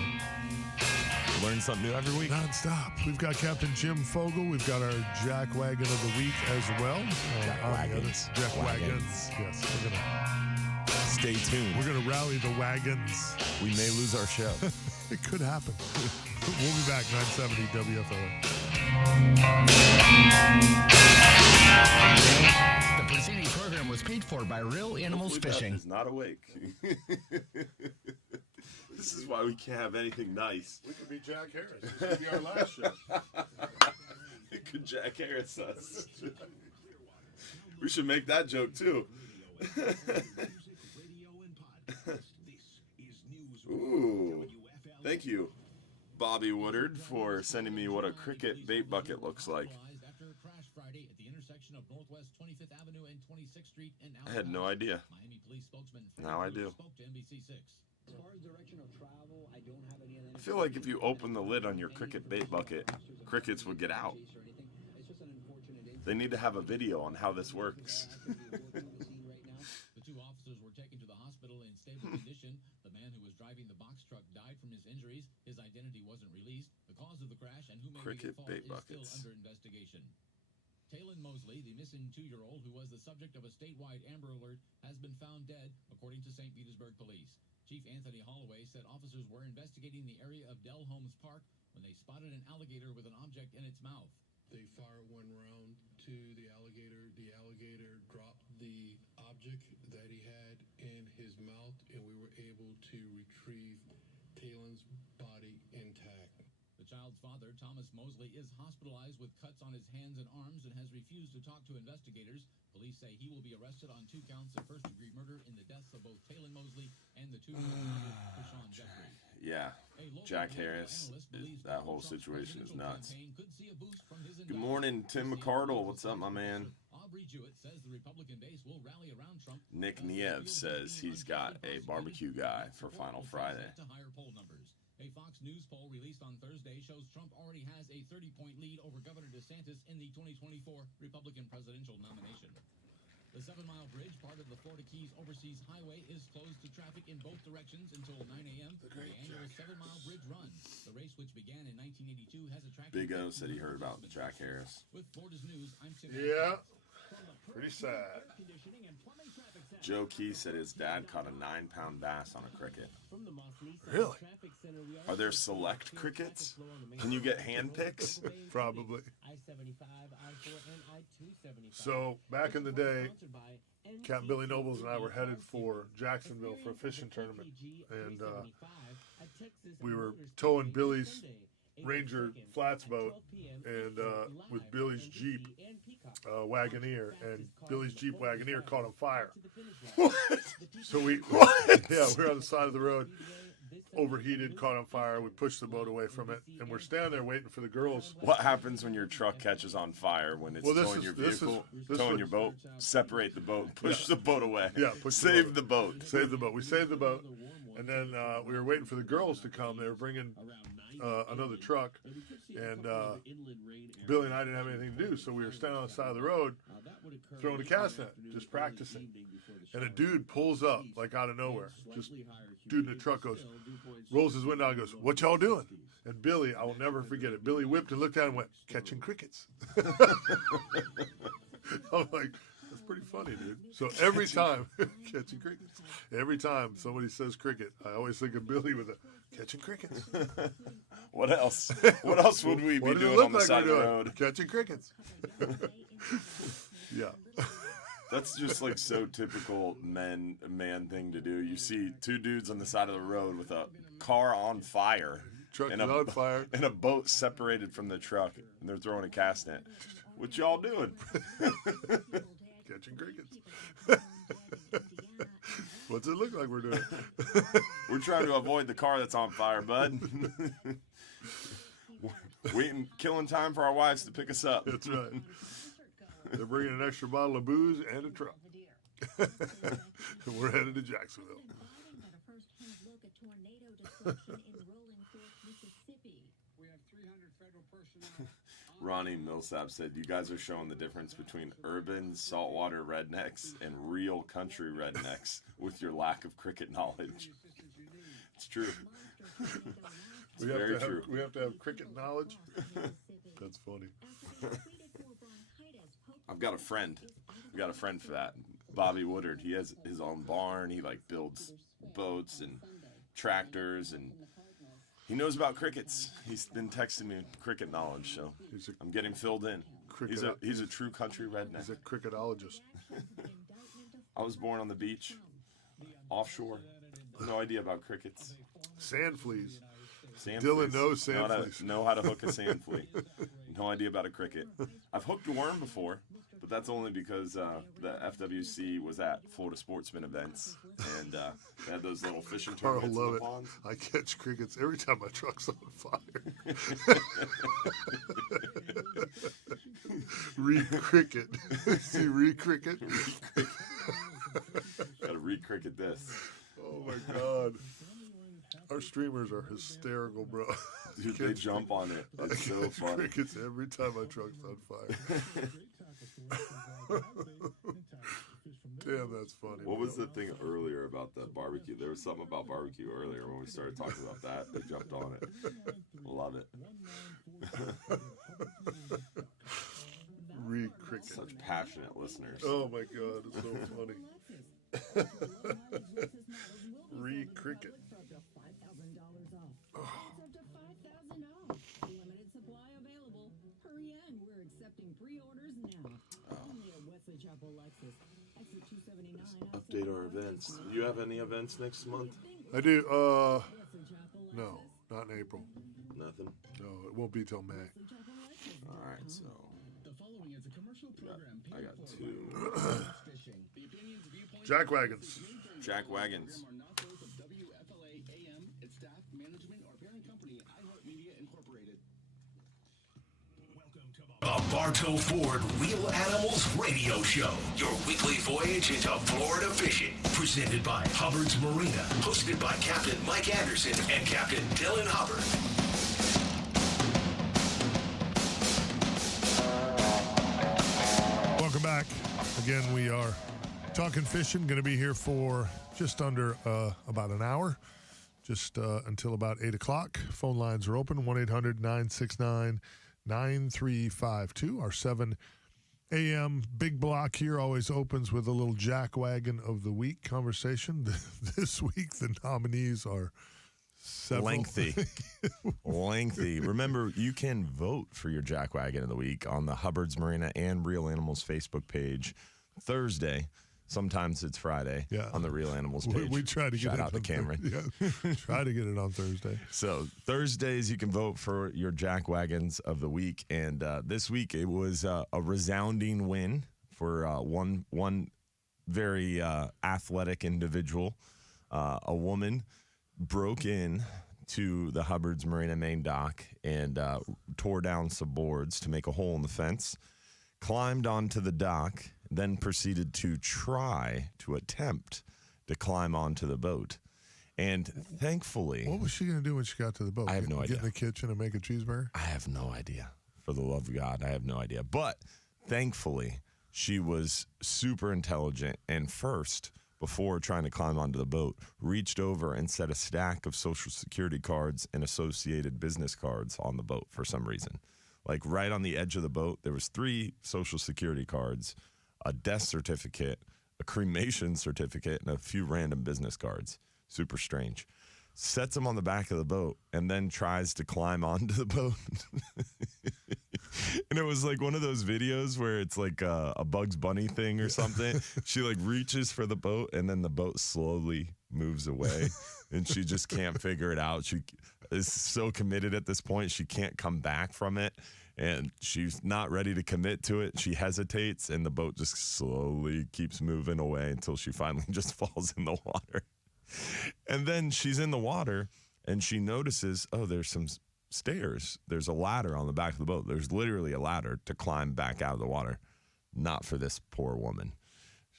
Learn something new every week. Non-stop. We've got Captain Jim Fogel. We've got our Jack Wagon of the Week as well. Jack Wagons. Jack Wagons. Yes, we're going to stay tuned. We're going to rally the wagons. We may lose our show. It could happen. We'll be back, 970 WFLA. The preceding program was paid for by Real Animals Fishing. Is not awake. This is why we can't have anything nice. We could be Jack Harris. This could be our last show. It could Jack Harris us. We should make that joke too. Ooh. Thank you, Bobby Woodard, for sending me what a cricket bait bucket looks like. I had no idea. Now I do. I feel like if you open the lid on your cricket bait bucket, crickets would get out. They need to have a video on how this works. The two officers were taken to the hospital in stable condition. The man who was driving the box truck died from his injuries. His identity wasn't released. The cause of the crash and who may be at fault is still under investigation. Talon Mosley, the missing 2-year-old who was the subject of a statewide Amber Alert, has been found dead, according to St. Petersburg Police. Chief Anthony Holloway said officers were investigating the area of Dell Holmes Park when they spotted an alligator with an object in its mouth. They fired one round to the alligator. The alligator dropped the object that he had in his mouth, and we were able to retrieve Talon's body intact. The child's father, Thomas Mosley, is hospitalized with cuts on his hands and arms and has refused to talk to investigators. Police say he will be arrested on 2 counts of first-degree murder in the deaths of both Talon Mosley and the 2-year-old Krishan Jeffrey. Yeah, Jack Harris, that whole situation is nuts. Good morning, Tim McCardle. What's up, my man? Nick Niev says he's got a barbecue guy for Final Friday. A Fox News poll released on Thursday shows Trump already has a 30-point lead over Governor DeSantis in the 2024 Republican presidential nomination. The 7-mile bridge, part of the Florida Keys Overseas Highway, is closed to traffic in both directions until 9 a.m. for the annual 7-mile bridge run. The race, which began in 1982, has attracted... Big O said he heard about Jack Harris. With Florida's News, I'm Tim. Yeah. Pretty sad. Joe Key said his dad caught a 9-pound bass on a cricket. Really? Are there select crickets? Can you get hand picks? Probably. So back in the day, Capt. Billy Nobles and I were headed for Jacksonville for a fishing tournament, and we were towing Billy's Ranger flats boat and with Billy's Jeep Wagoneer, and Billy's Jeep Wagoneer caught on fire. What? So we were on the side of the road, overheated, caught on fire. We pushed the boat away from it, and we're standing there waiting for the girls. What happens when your truck catches on fire when it's towing your vehicle, towing your boat? Separate the boat, push the boat away. Yeah, save the boat. Save the boat. We saved the boat, and then we were waiting for the girls to come. They were bringing another truck, and Billy and I didn't have anything to do, so we were standing on the side of the road throwing a cast net, just practicing. And a dude pulls up like out of nowhere. Just dude in the truck rolls his window and goes, "What y'all doing?" And Billy, I will never forget it. Billy whipped and looked at him and went, "Catching crickets." I'm like, that's pretty funny, dude. So every time, catching crickets. Every time somebody says cricket, I always think of Billy with a catching crickets. What else? What else would we be doing on the side of the road? Catching crickets. Yeah. That's just like so typical man thing to do. You see 2 dudes on the side of the road with a car on fire. Truck is on fire. And a boat separated from the truck, and they're throwing a cast net. What y'all doing? Catching crickets. What's it look like we're doing? We're trying to avoid the car that's on fire, bud. Waiting, killing time for our wives to pick us up. That's right. They're bringing an extra bottle of booze and a truck. We're headed to Jacksonville. Ronnie Millsap said, "You guys are showing the difference between urban saltwater rednecks and real country rednecks with your lack of cricket knowledge." It's true. It's very true. We have to have cricket knowledge. That's funny. I've got a friend. I've got a friend for that. Bobby Woodard. He has his own barn. He builds boats and tractors, and he knows about crickets. He's been texting me cricket knowledge, so I'm getting filled in. He's a true country redneck. He's a cricketologist. I was born on the beach, offshore. No idea about crickets. Sand fleas. Dylan knows sand fleas. Know how to hook a sand flea. No idea about a cricket. I've hooked a worm before, but that's only because the FWC was at Florida Sportsman events, and they had those little fishing Carl, tournaments love in the it. ponds. I catch crickets every time my truck's on fire. Re-cricket. See, re-cricket? Gotta re-cricket this. Oh, my God. Our streamers are hysterical, bro. Dude, they jump on it. It's so funny. Crickets every time my truck's on fire. Damn, that's funny. What was the thing earlier about the barbecue? There was something about barbecue earlier when we started talking about that. They jumped on it. Love it. Re-cricket. Such passionate listeners. Oh, my God. It's so funny. Re-cricket. Limited supply available. Hurry in. We're accepting pre-orders now. Only at Wesley Chapel, Lexus. Exit 279. Update our events. You have any events next month? I do. No, not in April. Nothing? No, it won't be till May. All right, so. The following is a commercial program. I got two. Jack wagons. Jack wagons. Are not those of WFLA AM, its staff, management, or parent company, iHeartMedia Incorporated. The Bartow Ford Real Animals Radio Show. Your weekly voyage into Florida fishing. Presented by Hubbard's Marina. Hosted by Captain Mike Anderson and Captain Dylan Hubbard. Welcome back. Again, we are talking fishing. Going to be here for just under about an hour, just until about 8 o'clock. Phone lines are open, 1-800-969-9352. Our 7 a.m. big block here always opens with a little Jack Wagon of the Week conversation. This week, the nominees are several. Lengthy. Remember, you can vote for your Jack Wagon of the Week on the Hubbard's Marina and Real Animals Facebook page Thursday. Sometimes it's Friday on the Real Animals page. We try to get Shout it out to Cameron. Yeah, try to get it on Thursday. So Thursdays you can vote for your Jack Wagons of the week, and this week it was a resounding win for one very athletic individual. A woman broke in to the Hubbard's Marina main dock and tore down some boards to make a hole in the fence, climbed onto the dock, then proceeded to attempt to climb onto the boat. And thankfully... What was she going to do when she got to the boat? I have no idea. Get in the kitchen and make a cheeseburger? I have no idea. For the love of God, I have no idea. But thankfully, she was super intelligent and first, before trying to climb onto the boat, reached over and set a stack of Social Security cards and associated business cards on the boat for some reason. Like right on the edge of the boat, there was 3 Social Security cards, a death certificate, a cremation certificate, and a few random business cards. Super strange. Sets them on the back of the boat and then tries to climb onto the boat. And it was like one of those videos where it's like a Bugs Bunny thing or something. She like reaches for the boat and then the boat slowly moves away and she just can't figure it out. She is so committed at this point. She can't come back from it and she's not ready to commit to it. She hesitates and the boat just slowly keeps moving away until she finally just falls in the water. And then she's in the water and she notices, oh, there's some stairs. There's a ladder on the back of the boat. There's literally a ladder to climb back out of the water. Not for this poor woman.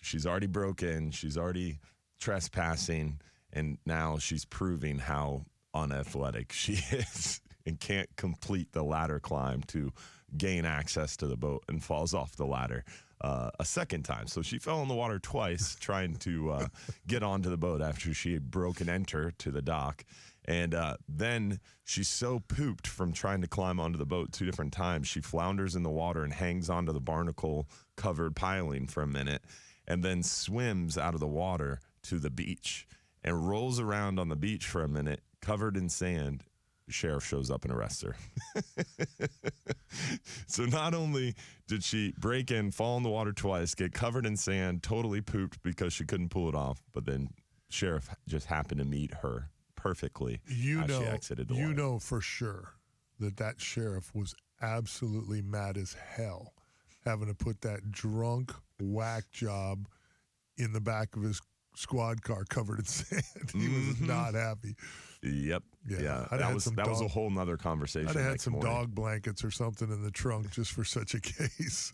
She's already broken. She's already trespassing. And now she's proving how unathletic she is and can't complete the ladder climb to gain access to the boat and falls off the ladder a second time. So she fell in the water twice trying to get onto the boat after she broke an enter to the dock. And then she's so pooped from trying to climb onto the boat 2 different times, she flounders in the water and hangs onto the barnacle-covered piling for a minute and then swims out of the water to the beach and rolls around on the beach for a minute, covered in sand. The sheriff shows up and arrests her. So not only did she break in, fall in the water twice, get covered in sand, totally pooped because she couldn't pull it off, but then sheriff just happened to meet her perfectly as she exited the water. You know for sure that sheriff was absolutely mad as hell having to put that drunk whack job in the back of his squad car covered in sand. He was not happy. Yep. Yeah. That was a whole nother conversation. I'd have had some dog blankets or something in the trunk just for such a case.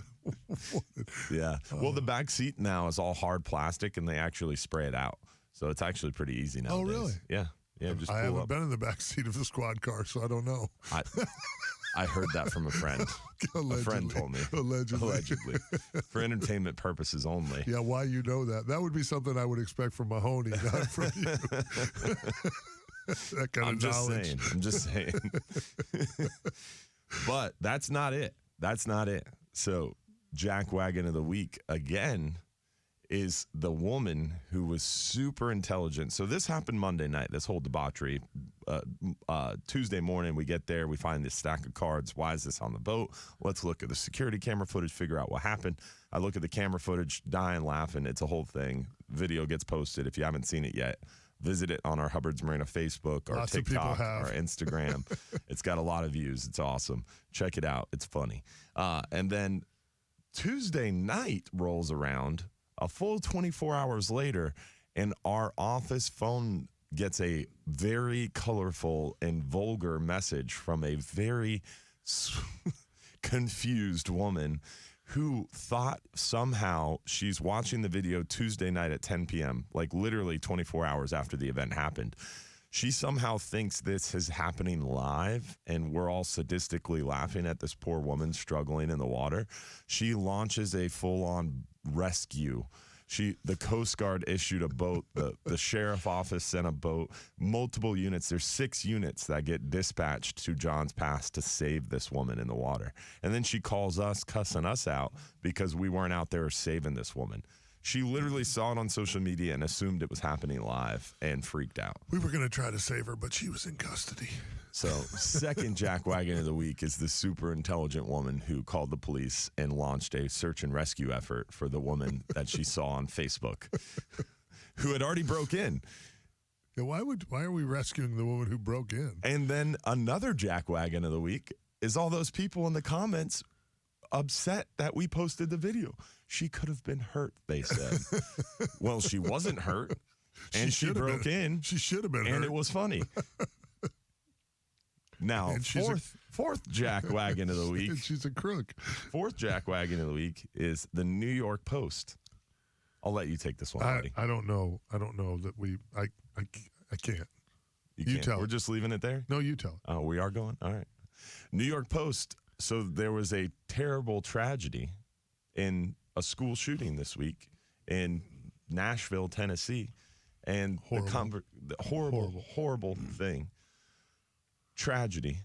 Yeah. Well, the back seat now is all hard plastic and they actually spray it out. So it's actually pretty easy nowadays. Oh, really? Yeah. Yeah. Just I pull haven't up. been in the back seat of the squad car, so I don't know. I heard that from a friend. Allegedly. A friend told me. Allegedly. For entertainment purposes only. Yeah, why you know that? That would be something I would expect from Mahoney, not from you. That kind of knowledge. I'm just saying. But that's not it. That's not it. So, Jack Wagon of the Week, again, is the woman who was super intelligent. So this happened Monday night, this whole debauchery. Tuesday morning, we get there. We find this stack of cards. Why is this on the boat? Let's look at the security camera footage, figure out what happened. I look at the camera footage, dying laughing. It's a whole thing. Video gets posted. If you haven't seen it yet, visit it on our Hubbard's Marina Facebook, our TikTok, our Instagram. It's got a lot of views. It's awesome. Check it out. It's funny. And then Tuesday night rolls around, a full 24 hours later, and our office phone gets a very colorful and vulgar message from a very confused woman who thought somehow she's watching the video Tuesday night at 10 p.m., like literally 24 hours after the event happened. She somehow thinks this is happening live, and we're all sadistically laughing at this poor woman struggling in the water. She launches a full-on rescue. The Coast Guard issued a boat. The sheriff office sent a boat. Multiple units. There's 6 units that get dispatched to Johns Pass to save this woman in the water. And then she calls us, cussing us out because we weren't out there saving this woman. She literally saw it on social media and assumed it was happening live and freaked out. We were going to try to save her, but she was in custody. So, second Jack Wagon of the Week is the super intelligent woman who called the police and launched a search and rescue effort for the woman that she saw on Facebook, who had already broke in. Yeah, why are we rescuing the woman who broke in? And then another Jack Wagon of the Week is all those people in the comments upset that we posted the video. She could have been hurt, they said. Well, she wasn't hurt, and she broke in. She should have been hurt. And it was funny. Now, fourth Jack Wagon of the Week. She's a crook. Fourth Jack Wagon of the Week is the New York Post. I'll let you take this one, buddy. I don't know that I can't. You tell. We're just leaving it there? No, you tell it. Oh, we are going? All right. New York Post. So there was a terrible tragedy in a school shooting this week in Nashville, Tennessee. And the horrible thing. Tragedy.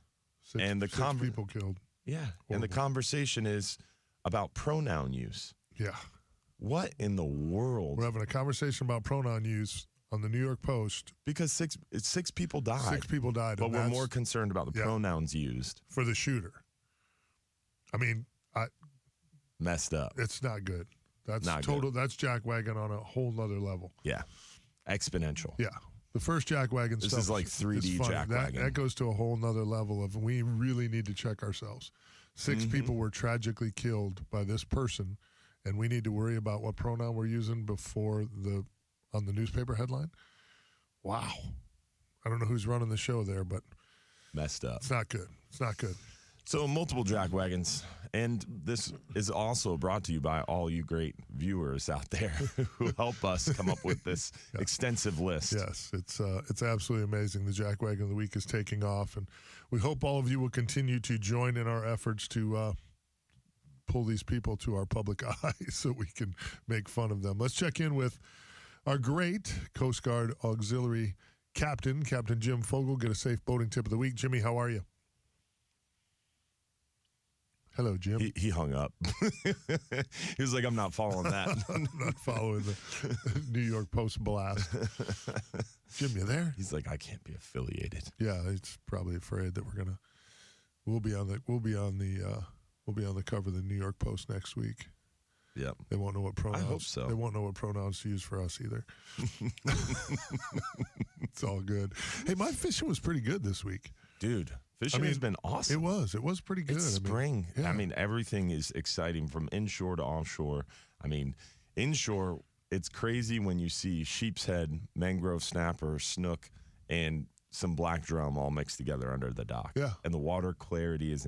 Six people killed. Yeah. Horrible. And the conversation is about pronoun use. Yeah. What in the world? We're having a conversation about pronoun use on the New York Post. Because six people died. 6 people died. But we're more concerned about the pronouns used. For the shooter. I mean, messed up. It's not good. That's Not total. That's jackwagon on a whole nother level. Yeah, exponential. Yeah, the first jackwagon This stuff is like 3D funny. jackwagon. That goes to a whole nother level of we really need to check ourselves. 6 people were tragically killed by this person, and we need to worry about what pronoun we're using on the newspaper headline. Wow, I don't know who's running the show there, but messed up. It's not good. It's not good. So multiple jackwagons, and this is also brought to you by all you great viewers out there who help us come up with this extensive list. Yes, it's absolutely amazing. The jackwagon of the week is taking off, and we hope all of you will continue to join in our efforts to pull these people to our public eye so we can make fun of them. Let's check in with our great Coast Guard Auxiliary Captain Jim Fogel. Get a safe boating tip of the week. Jimmy, how are you? Hello, Jim. He hung up. He was like, I'm not following that. I'm not following the New York Post blast. Jim, you there? He's like, I can't be affiliated. Yeah, he's probably afraid that we'll be on the cover of the New York Post next week. Yep. They won't know what pronouns. I hope so. They won't know what pronouns to use for us either. It's all good. Hey, my fishing was pretty good this week. Dude, fishing has been awesome. It was pretty good. It's spring. I mean, everything is exciting from inshore to offshore. I mean, inshore, it's crazy when you see sheep's head, mangrove snapper, snook, and some black drum all mixed together under the dock. Yeah. And the water clarity is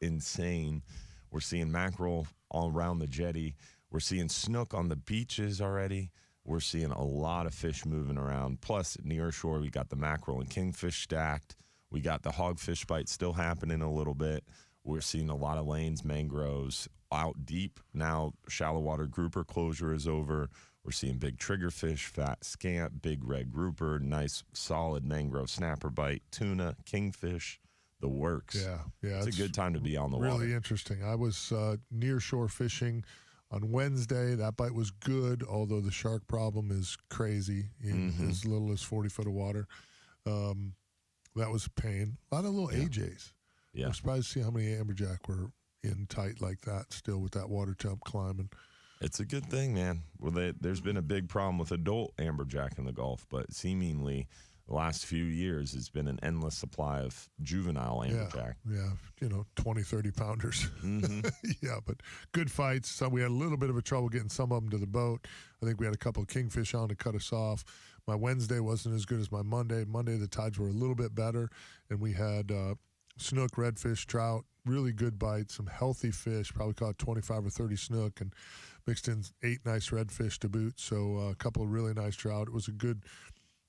insane. We're seeing mackerel all around the jetty. We're seeing snook on the beaches already. We're seeing a lot of fish moving around. Plus, near shore, we got the mackerel and kingfish stacked. We got the hogfish bite still happening a little bit. We're seeing a lot of lanes, mangroves out deep. Now, shallow water grouper closure is over. We're seeing big triggerfish, fat scamp, big red grouper, nice solid mangrove snapper bite, tuna, kingfish, the works. Yeah. It's a good time to be on the water. Really interesting. I was near shore fishing on Wednesday. That bite was good, although the shark problem is crazy in as little as 40 foot of water. That was a pain. A lot of little AJs. Yeah. I'm surprised to see how many amberjack were in tight like that still with that water temp climbing. It's a good thing, man. Well, there's been a big problem with adult amberjack in the Gulf, but seemingly the last few years it's been an endless supply of juvenile amberjack. Yeah, 20, 30 pounders. Yeah, but good fights. So we had a little bit of a trouble getting some of them to the boat. I think we had a couple of kingfish on to cut us off. My Wednesday wasn't as good as my Monday. Monday, the tides were a little bit better, and we had snook, redfish, trout, really good bites, some healthy fish, probably caught 25 or 30 snook, and mixed in 8 nice redfish to boot, so a couple of really nice trout. It was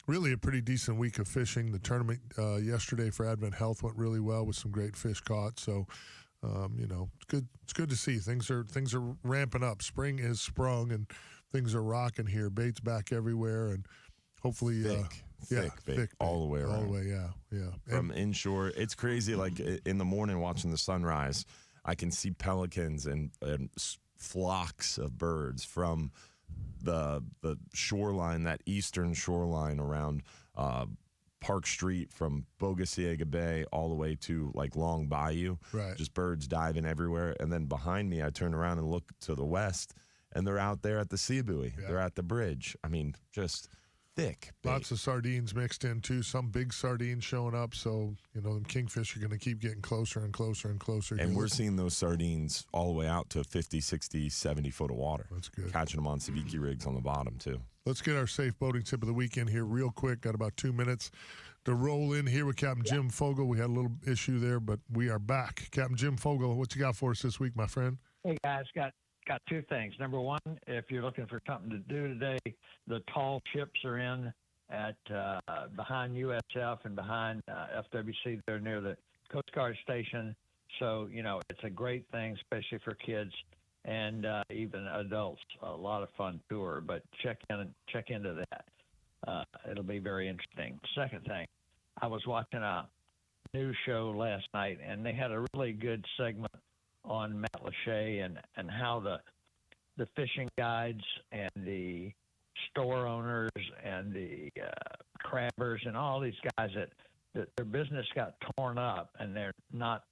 really a pretty decent week of fishing. The tournament yesterday for Advent Health went really well with some great fish caught, so it's good. It's good to see things are ramping up. Spring is sprung, and things are rocking here. Bait's back everywhere, and hopefully thick bait all the way around. All the way, yeah. From inshore, it's crazy. Like in the morning watching the sunrise, I can see pelicans and flocks of birds from the shoreline, that eastern shoreline around Park Street from Bogosiega Bay all the way to like Long Bayou. Right. Just birds diving everywhere. And then behind me, I turn around and look to the west, and they're out there at the sea buoy. Yeah. They're at the bridge. I mean, just thick bait. Lots of sardines mixed in too. Some big sardines showing up. So, them kingfish are going to keep getting closer and closer and closer. And we're seeing those sardines all the way out to 50, 60, 70 foot of water. That's good. Catching them on sabiki rigs on the bottom too. Let's get our safe boating tip of the weekend here real quick. Got about 2 minutes to roll in here with Captain Jim Fogel. We had a little issue there, but we are back. Captain Jim Fogel, what you got for us this week, my friend? Hey, guys, got 2 things. Number one, if you're looking for something to do today, the tall ships are in at behind USF and behind FWC. They're near the Coast Guard station. So, it's a great thing, especially for kids and even adults. A lot of fun tour, but check into that. It'll be very interesting. Second thing, I was watching a news show last night, and they had a really good segment on Matt Lachey and how the fishing guides and the store owners and the crabbers and all these guys that their business got torn up and they're not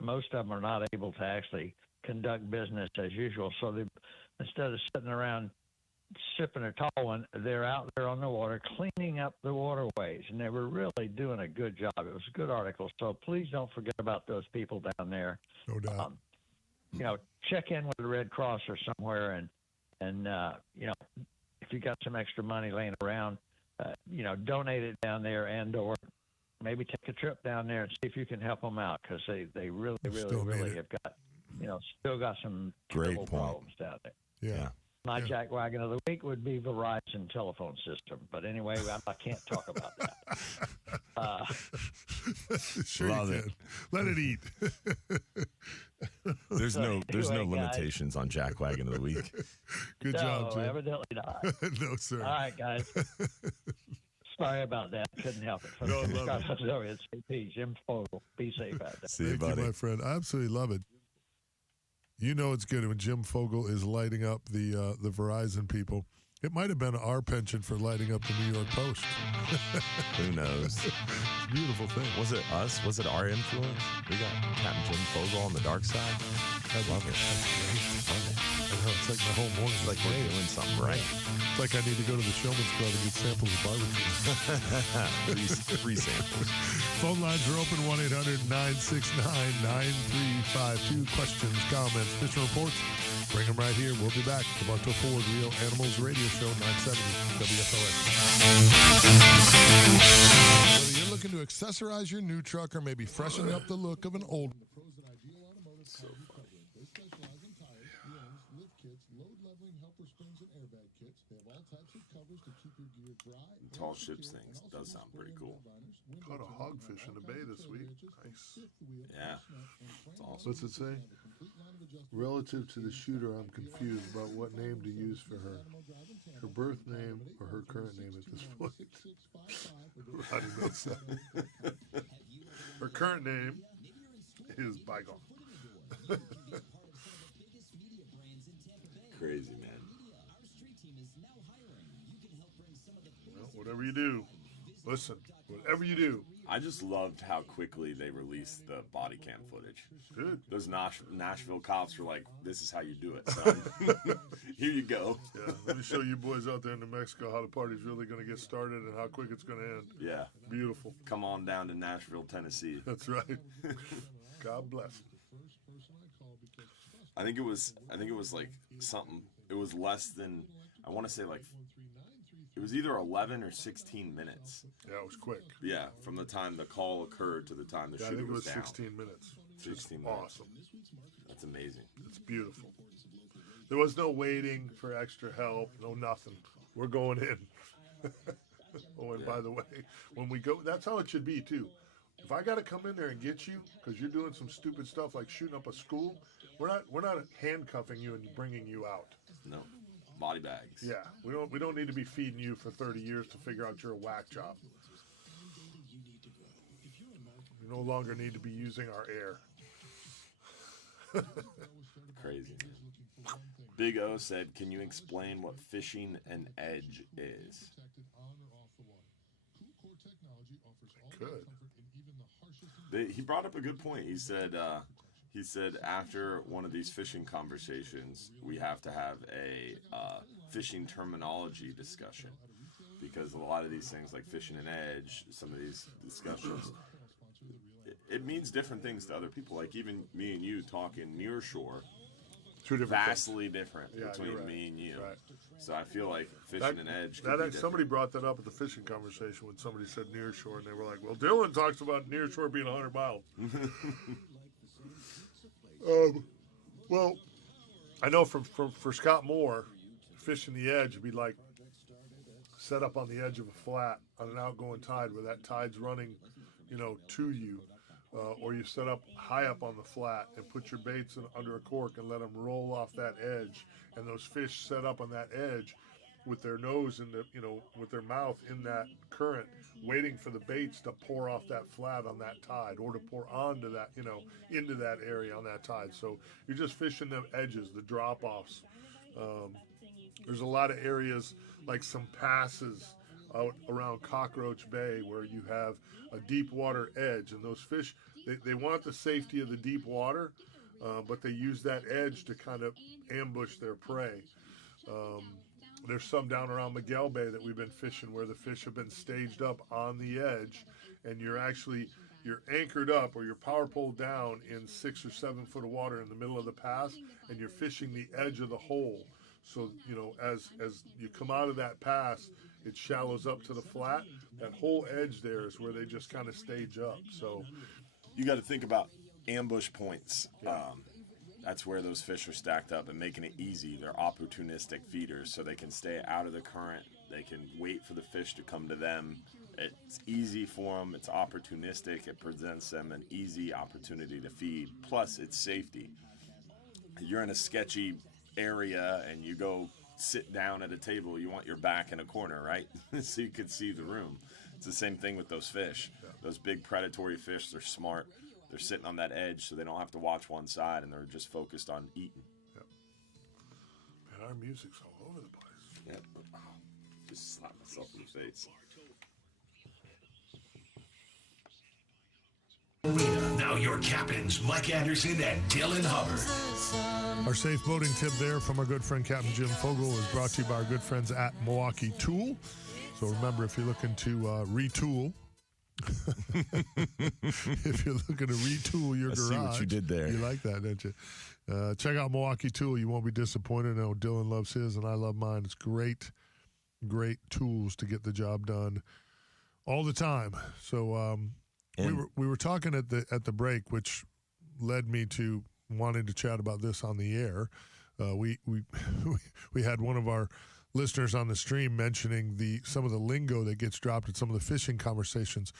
most of them are not able to actually conduct business as usual. So they, instead of sitting around sipping a tall one, they're out there on the water cleaning up the waterways, and they were really doing a good job. It was a good article. So please don't forget about those people down there. No doubt. You know, check in with the Red Cross or somewhere, and you know, if you got some extra money laying around, you know, donate it down there, and or maybe take a trip down there and see if you can help them out, because they really have got, you know, still got some terrible problems down there. Yeah. My jackwagon of the week would be Verizon telephone system, but anyway, I can't talk about that. Sure Love you it. can. Let it eat. There's no Anyway, limitations on jackwagon of the week. Good No, job, Jim. evidently not. No, sir. All right, guys. Sorry about that. Couldn't help it. From No, I love WFLA, Jim Fogel. Be safe out there. See you, Thank buddy. you, my friend. I absolutely love it. You know it's good when Jim Fogel is lighting up the Verizon people. It might have been our penchant for lighting up the New York Post. Who knows? It's a beautiful thing. Was it us? Was it our influence? We got Captain Jim Fogel on the dark side. I love it. Love it. I know, it's like my whole morning. It's like we're doing something right. It's like I need to go to the Showman's Club and get samples of barbecue. free samples. Phone lines are open, 1-800-969-9352. Questions, comments, fishing reports, bring them right here. We'll be back. The Bartow Ford Real Animals Radio Show, 970 WFLA. Whether you're looking to accessorize your new truck or maybe freshen up the look of an old one. Tall ships things does sound pretty cool. Caught a hogfish in the bay this week. Nice. Yeah. It's awesome. What's it say? Relative to the shooter, I'm confused about what name to use for her. Her birth name or her current name at this point. Roddy knows that. Her current name is Bygone. Crazy, man. Well, whatever you do, listen, whatever you do. I just loved how quickly they released the body cam footage. Good. Those Nashville cops were like, this is how you do it, son. Here you go. Yeah, let me show you boys out there in New Mexico how the party's really going to get started and how quick it's going to end. Yeah. Beautiful. Come on down to Nashville, Tennessee. That's right. God bless. I think it was like something. It was less than, I want to say like, it was either 11 or 16 minutes. Yeah, it was quick. Yeah, from the time the call occurred to the time the shooter was down. I think it was 16 minutes. 16 minutes. Awesome. That's amazing. It's beautiful. There was no waiting for extra help, no nothing. We're going in. Oh, and by the way, when we go, that's how it should be too. If I got to come in there and get you because you're doing some stupid stuff like shooting up a school, we're not handcuffing you and bringing you out. No, body bags. Yeah, we don't need to be feeding you for 30 years to figure out you're a whack job. We no longer need to be using our air. Crazy. Big O said, "Can you explain what fishing an edge is?" Good. He brought up a good point. He said after one of these fishing conversations, we have to have a fishing terminology discussion, because a lot of these things like fishing an edge, some of these discussions, it means different things to other people. Like even me and you talking near shore, two different vastly things. Different between me and you. Right. So I feel like fishing an edge. Somebody brought that up at the fishing conversation when somebody said near shore, and they were like, "Well, Dylan talks about near shore being 100 miles." Well, I know for Scott Moore, fishing the edge would be like set up on the edge of a flat on an outgoing tide where that tide's running, to you. Or you set up high up on the flat and put your baits under a cork and let them roll off that edge. And those fish set up on that edge with their nose in with their mouth in that current, waiting for the baits to pour off that flat on that tide or to pour onto that, into that area on that tide. So you're just fishing them edges, the drop-offs. There's a lot of areas like some passes out around Cockroach Bay where you have a deep water edge, and those fish, they want the safety of the deep water, but they use that edge to kind of ambush their prey. There's some down around Miguel Bay that we've been fishing where the fish have been staged up on the edge, and you're anchored up or you're power pulled down in 6 or 7 foot of water in the middle of the pass, and you're fishing the edge of the hole. So, as you come out of that pass, it shallows up to the flat. That whole edge there is where they just kind of stage up. So you got to think about ambush points. That's where those fish are stacked up and making it easy. They're opportunistic feeders, so they can stay out of the current. They can wait for the fish to come to them. It's easy for them. It's opportunistic. It presents them an easy opportunity to feed. Plus, it's safety. You're in a sketchy area and you go sit down at a table, you want your back in a corner, right? So you can see the room. It's the same thing with those fish. Those big predatory fish, they're smart. They're sitting on that edge so they don't have to watch one side, and they're just focused on eating. Yep. Man, our music's all over the place. Yep. Oh, just slap myself in the face. Now your captains, Mike Anderson and Dylan Hubbard. Our safe boating tip there from our good friend Captain Jim Fogel is brought to you by our good friends at Milwaukee Tool. So remember, if you're looking to retool, if you're looking to retool your garage. See what you did there. You like that, don't you? Check out Milwaukee Tool. You won't be disappointed. I know Dylan loves his, and I love mine. It's great tools to get the job done all the time. So we were talking at the break, which led me to wanting to chat about this on the air. We had one of our listeners on the stream mentioning some of the lingo that gets dropped in some of the fishing conversations.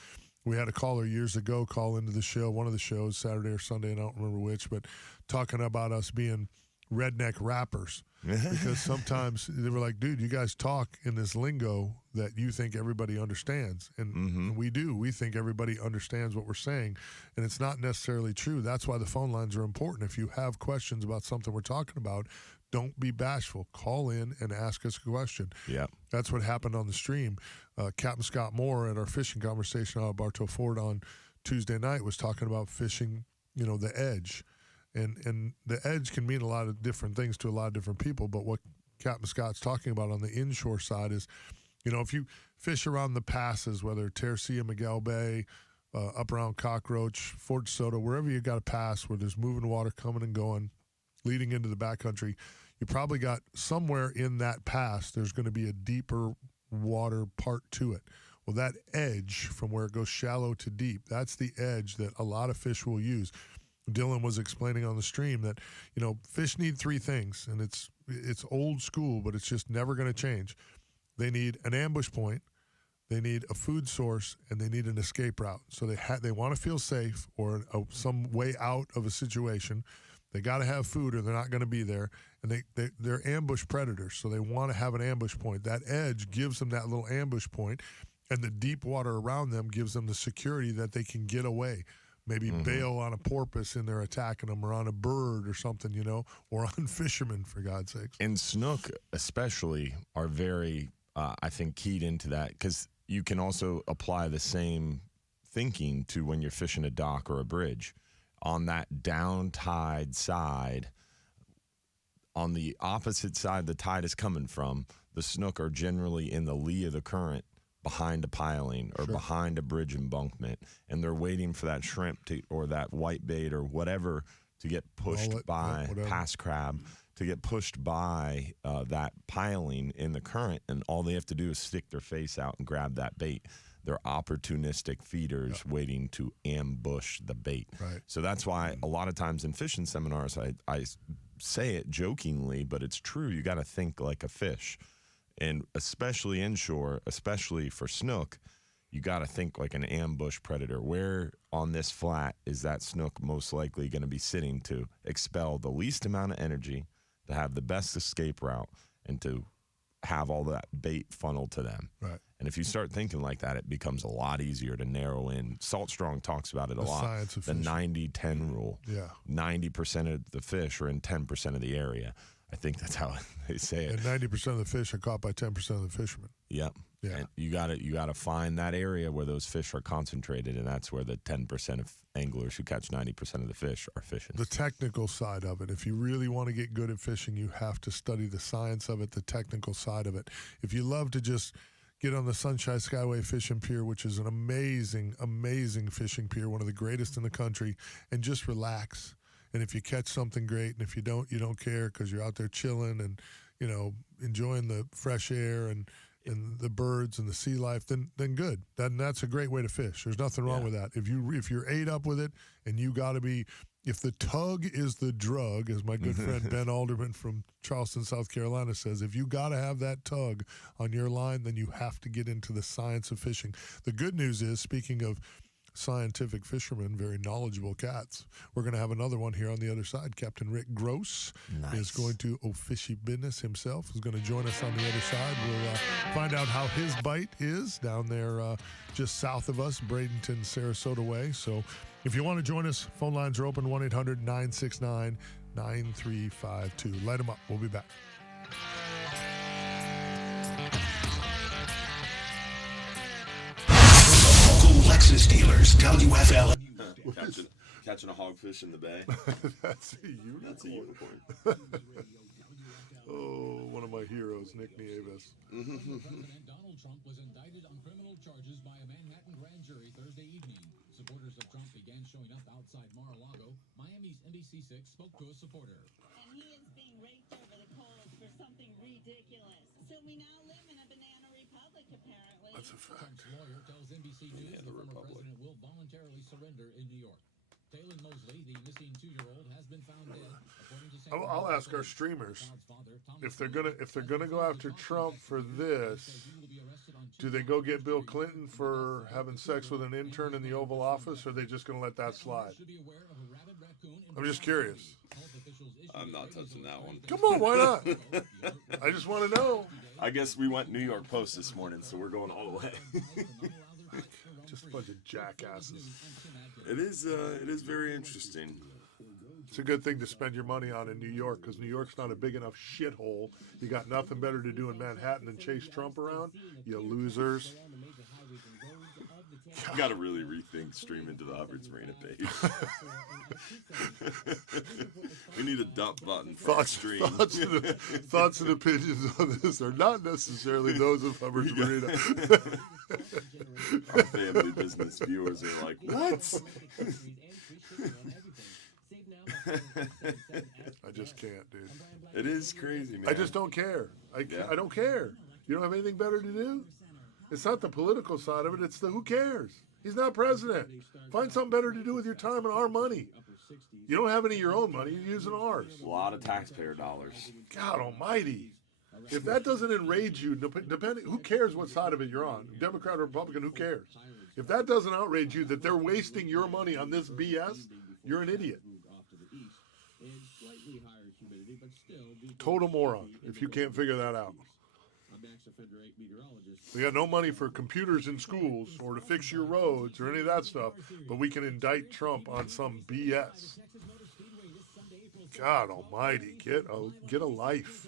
We had a caller years ago call into the show, one of the shows, Saturday or Sunday, and I don't remember which, but talking about us being redneck rappers. Because sometimes they were like, dude, you guys talk in this lingo that you think everybody understands. And we do. We think everybody understands what we're saying. And it's not necessarily true. That's why the phone lines are important. If you have questions about something we're talking about, don't be bashful. Call in and ask us a question. Yeah, that's what happened on the stream. Captain Scott Moore at our fishing conversation out of Bartow Ford on Tuesday night was talking about fishing, the edge. And the edge can mean a lot of different things to a lot of different people. But what Captain Scott's talking about on the inshore side is, if you fish around the passes, whether Tercia, Miguel Bay, up around Cockroach, Fort Soto, wherever you got a pass where there's moving water coming and going, leading into the backcountry, you probably got somewhere in that pass, there's going to be a deeper water part to it. Well, that edge from where it goes shallow to deep, that's the edge that a lot of fish will use. Dylan was explaining on the stream that, fish need 3 things, and it's old school, but it's just never going to change. They need an ambush point, they need a food source, and they need an escape route. So they want to feel safe or some way out of a situation. They got to have food or they're not going to be there. And they're ambush predators, so they want to have an ambush point. That edge gives them that little ambush point, and the deep water around them gives them the security that they can get away. Maybe bail on a porpoise in there attacking them, or on a bird or something, or on fishermen, for God's sakes. And snook especially are very, I think, keyed into that, because you can also apply the same thinking to when you're fishing a dock or a bridge. On that down tide side, on the opposite side the tide is coming from, the snook are generally in the lee of the current, behind a piling or behind a bridge embankment, and they're waiting for that shrimp or that whitebait or whatever to get pushed by past crab, to get pushed by that piling in the current, and all they have to do is stick their face out and grab that bait. They're opportunistic feeders waiting to ambush the bait. Right. So that's why a lot of times in fishing seminars, I say it jokingly, but it's true. You got to think like a fish. And especially inshore, especially for snook, you got to think like an ambush predator. Where on this flat is that snook most likely going to be sitting to expel the least amount of energy, to have the best escape route, and to have all that bait funneled to them? Right. And if you start thinking like that, it becomes a lot easier to narrow in. Salt Strong talks about it a lot. Science of the 90-10 rule. Yeah. 90% of the fish are in 10% of the area. I think that's how they say it. And 90% of the fish are caught by 10% of the fishermen. Yep. Yeah. And you gotta find that area where those fish are concentrated, and that's where the 10% of anglers who catch 90% of the fish are fishing. The technical side of it. If you really want to get good at fishing, you have to study the science of it, the technical side of it. If you love to just get on the Sunshine Skyway Fishing Pier, which is an amazing, amazing fishing pier, one of the greatest in the country, and just relax. And if you catch something great, and if you don't care because you're out there chilling and, enjoying the fresh air and the birds and the sea life, then good. That's a great way to fish. There's nothing wrong with that. If you're ate up with it, and you got to be, if the tug is the drug, as my good friend Ben Alderman from Charleston, South Carolina says, if you got to have that tug on your line, then you have to get into the science of fishing. The good news is, speaking of scientific fishermen, very knowledgeable cats, we're going to have another one here on the other side. Captain Rick Gross is going to fishy business himself, is going to join us on the other side. We'll find out how his bite is down there just south of us, Bradenton, Sarasota way. So if you want to join us, phone lines are open, 1-800-969-9352. Light them up. We'll be back. Lexus dealers, WFLA. Catching a hogfish in the bay. That's a unicorn. That's a unicorn. Oh, one of my heroes, Nick Nieves. President Donald Trump was indicted on criminal charges by a Manhattan grand jury Thursday evening. Supporters of Trump began showing up outside Mar-a-Lago. Miami's NBC6 spoke to a supporter. And he is being raked over the coals for something ridiculous. So we now live in a banana republic, apparently. That's a fact. Trump's lawyer tells NBC News the former president will voluntarily surrender in New York. Taylor Mosley, the missing 2-year-old, has been found dead. According to I'll ask our streamers if they're gonna go after Trump for this. Do they go get Bill Clinton for having sex with an intern in the Oval Office, or are they just gonna let that slide? I'm just curious. I'm not touching that one. Come on, why not? I just want to know. I guess we went New York Post this morning, so we're going all the way. Just a bunch of jackasses. It is very interesting. It's a good thing to spend your money on in New York, because New York's not a big enough shithole. You got nothing better to do in Manhattan than chase Trump around, you losers. You got to really rethink streaming to the Hubbard's Marina page. We need a dump button for our stream. Thoughts and opinions on this are not necessarily those of Hubbard's Marina. Our family business viewers are like, what? I just can't, dude. It is crazy, man. I just don't care. I don't care. You don't have anything better to do? It's not the political side of it. It's the who cares? He's not president. Find something better to do with your time and our money. You don't have any of your own money. You're using ours. A lot of taxpayer dollars. God almighty. If that doesn't enrage you, depending, who cares what side of it you're on? Democrat or Republican, who cares? If that doesn't outrage you that they're wasting your money on this BS, you're an idiot. Total moron if you can't figure that out. We got no money for computers in schools or to fix your roads or any of that stuff, but we can indict Trump on some BS. God almighty, get a life.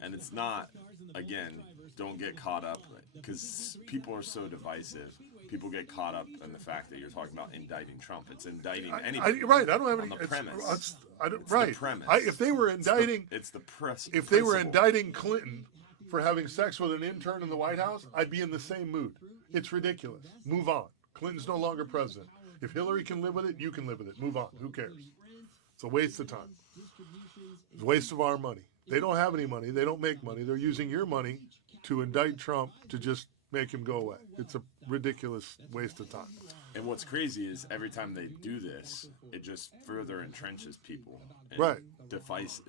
And it's not, again, don't get caught up, because people are so divisive. People get caught up in the fact that you're talking about indicting Trump. It's indicting anybody. Right, I don't have any. On the premise. Right. The premise. If they were indicting, it's the press. If they were indicting Clinton for having sex with an intern in the White House, I'd be in the same mood. It's ridiculous. Move on. Clinton's no longer president. If Hillary can live with it, you can live with it. Move on. Who cares? It's a waste of time. It's a waste of our money. They don't have any money. They don't make money. They're using your money to indict Trump to just make him go away. It's a ridiculous waste of time. And what's crazy is every time they do this, it just further entrenches people. And Right. Divides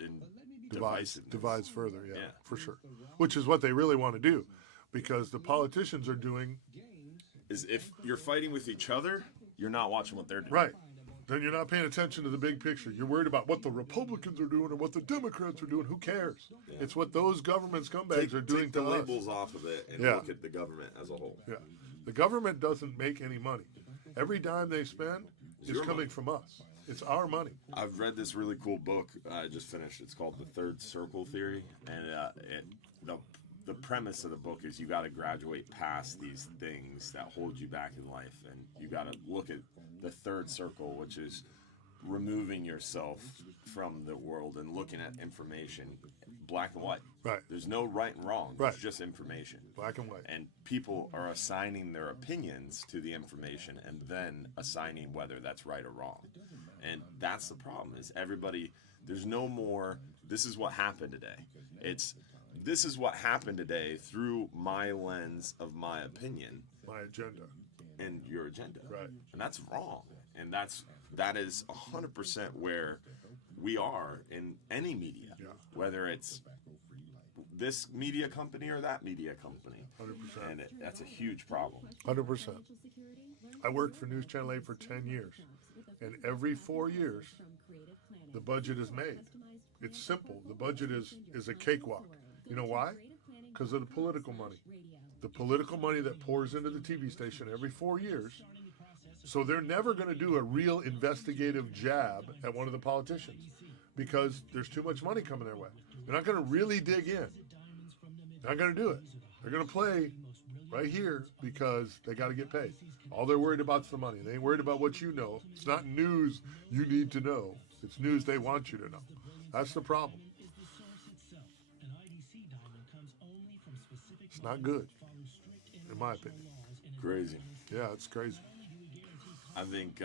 further, yeah, for sure. Which is what they really want to do, because the politicians are doing. Is if you're fighting with each other, you're not watching what they're doing. Right. Then you're not paying attention to the big picture. You're worried about what the Republicans are doing or what the Democrats are doing. Who cares? Yeah. It's what those government scumbags are doing to us. Take the labels off of it and look at the government as a whole. Yeah. The government doesn't make any money. Every dime they spend is coming from us. It's our money. I've read this really cool book I just finished. It's called The Third Circle Theory, and the the premise of the book is you got to graduate past these things that hold you back in life, and you got to look at the third circle, which is removing yourself from the world and looking at information, black and white. Right. There's no right and wrong. Right. There's just information. Black and white. And people are assigning their opinions to the information and then assigning whether that's right or wrong. And that's the problem, is everybody, there's no more, this is what happened today. It's, this is what happened today through my lens of my opinion. My agenda. And your agenda. Right. And that's wrong. And that is 100% where we are in any media, whether it's this media company or that media company. 100%. And that's a huge problem. 100%. I worked for News Channel 8 for 10 years. And every 4 years, the budget is made. It's simple. The budget is a cakewalk. You know why? Because of the political money. The political money that pours into the TV station every 4 years. So they're never going to do a real investigative jab at one of the politicians because there's too much money coming their way. They're not going to really dig in. They're not going to do it. They're going to play right here because they got to get paid. All they're worried about is the money. They ain't worried about what you know. It's not news you need to know. It's news they want you to know. That's the problem. It's not good, in my opinion. Crazy. Yeah, it's crazy. I think,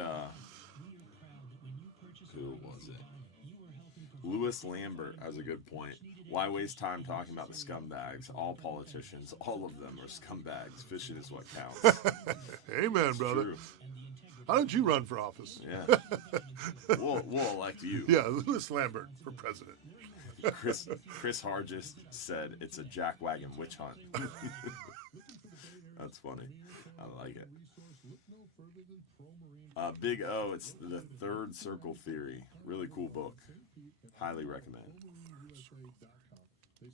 who was it? Louis Lambert has a good point. Why waste time talking about the scumbags? All politicians, all of them are scumbags. Fishing is what counts. Amen, brother. True. How did you run for office? Yeah. we'll elect you. Yeah, Louis Lambert for president. Chris Hargis said it's a jackwagon witch hunt. That's funny. I like it. Big O, it's the Third Circle Theory. Really cool book. Highly recommend. They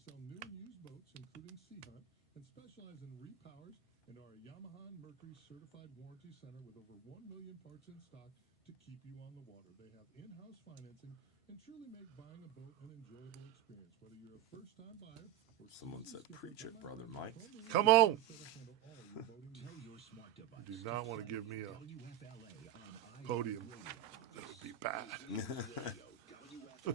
sell new and used boats, including Sea Hunt, and specialize in repowers and are a Yamaha and Mercury certified warranty center with over 1 million parts in stock to keep you on the water. They have in-house financing and truly make buying a boat an enjoyable experience. Whether you're a first-time buyer or someone said, "Preach it, brother Mike." Come on. Do not want to give me a podium. That would be bad. This is the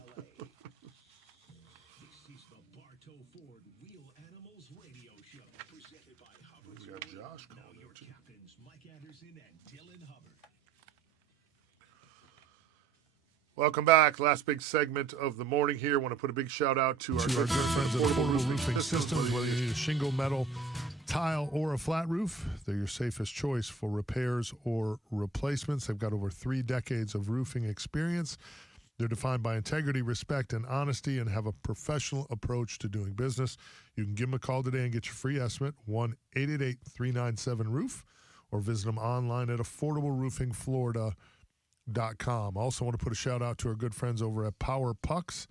Bartow Ford Wheel Animals Radio Show, presented by Hubbard. We got Josh Now calling your too. captains, Mike Anderson and Dylan Hubbard. Welcome back. Last big segment of the morning here. Want to put a big shout out to our good friends at Affordable Roofing Systems. Whether you need a shingle, metal, tile, or a flat roof, they're your safest choice for repairs or replacements. They've got over 3 decades of roofing experience. They're defined by integrity, respect, and honesty, and have a professional approach to doing business. You can give them a call today and get your free estimate, 1-888-397-ROOF, or visit them online at affordableroofingflorida.com. Also want to put a shout out to our good friends over at Power Pucks.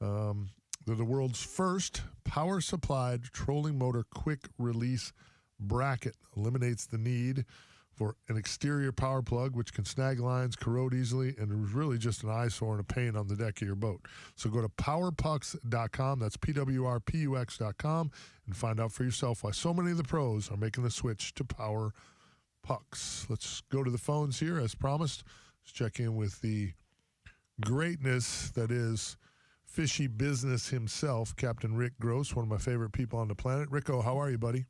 They're the world's first power-supplied trolling motor quick release bracket. Eliminates the need for an exterior power plug, which can snag lines, corrode easily, and is really just an eyesore and a pain on the deck of your boat. So go to powerpucks.com, that's PWRPUX.com, and find out for yourself why so many of the pros are making the switch to Power Pucks. Let's go to the phones here, as promised. Let's check in with the greatness that is fishy business himself, Captain Rick Gross, one of my favorite people on the planet. Ricko, how are you, buddy?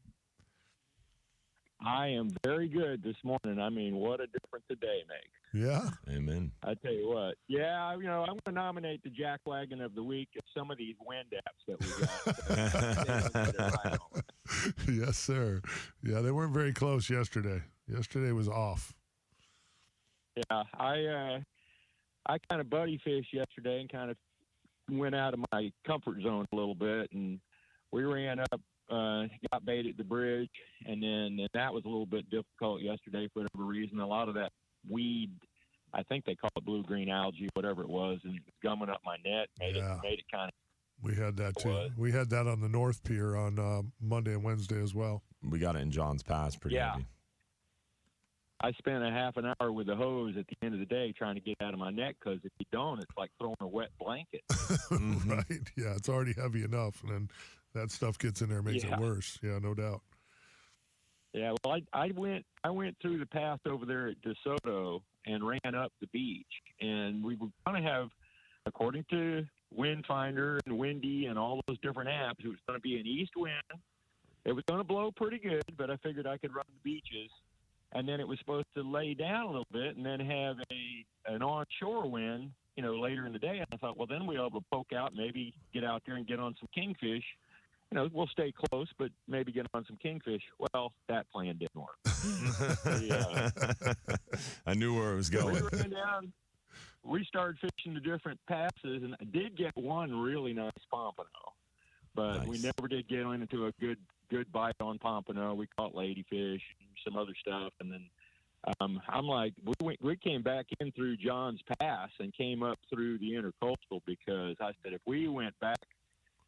I am very good this morning. I mean, what a difference a day makes. Yeah. Amen. I tell you what. Yeah, I'm going to nominate the jackwagon of the week at some of these wind apps that we got. Yes, sir. Yeah, they weren't very close yesterday. Yesterday was off. Yeah, I kind of buddy fished yesterday and kind of went out of my comfort zone a little bit, and we ran up, got bait at the bridge, and that was a little bit difficult yesterday for whatever reason. A lot of that weed, I think they call it blue-green algae, whatever it was, and it was gumming up my net, made it kind of. We had that too. We had that on the North Pier on Monday and Wednesday as well. We got it in John's Pass pretty heavy. I spent a half an hour with the hose at the end of the day trying to get out of my net, because if you don't, it's like throwing a wet blanket. Right. Yeah, it's already heavy enough. And then That stuff gets in there, makes it worse. Yeah, no doubt. Yeah, well, I went through the path over there at DeSoto and ran up the beach, and we were going to have, according to Windfinder and Windy and all those different apps, it was going to be an east wind. It was going to blow pretty good, but I figured I could run the beaches, and then it was supposed to lay down a little bit and then have an onshore wind, later in the day. And I thought, well, then we'll be able to poke out, maybe get out there and get on some kingfish. We'll stay close, but maybe get on some kingfish. Well, that plan didn't work. I knew where it was going. We ran down. We started fishing the different passes, and I did get one really nice pompano, but we never did get into a good bite on pompano. We caught ladyfish and some other stuff, and then I'm like, we came back in through John's Pass and came up through the Intercoastal, because I said if we went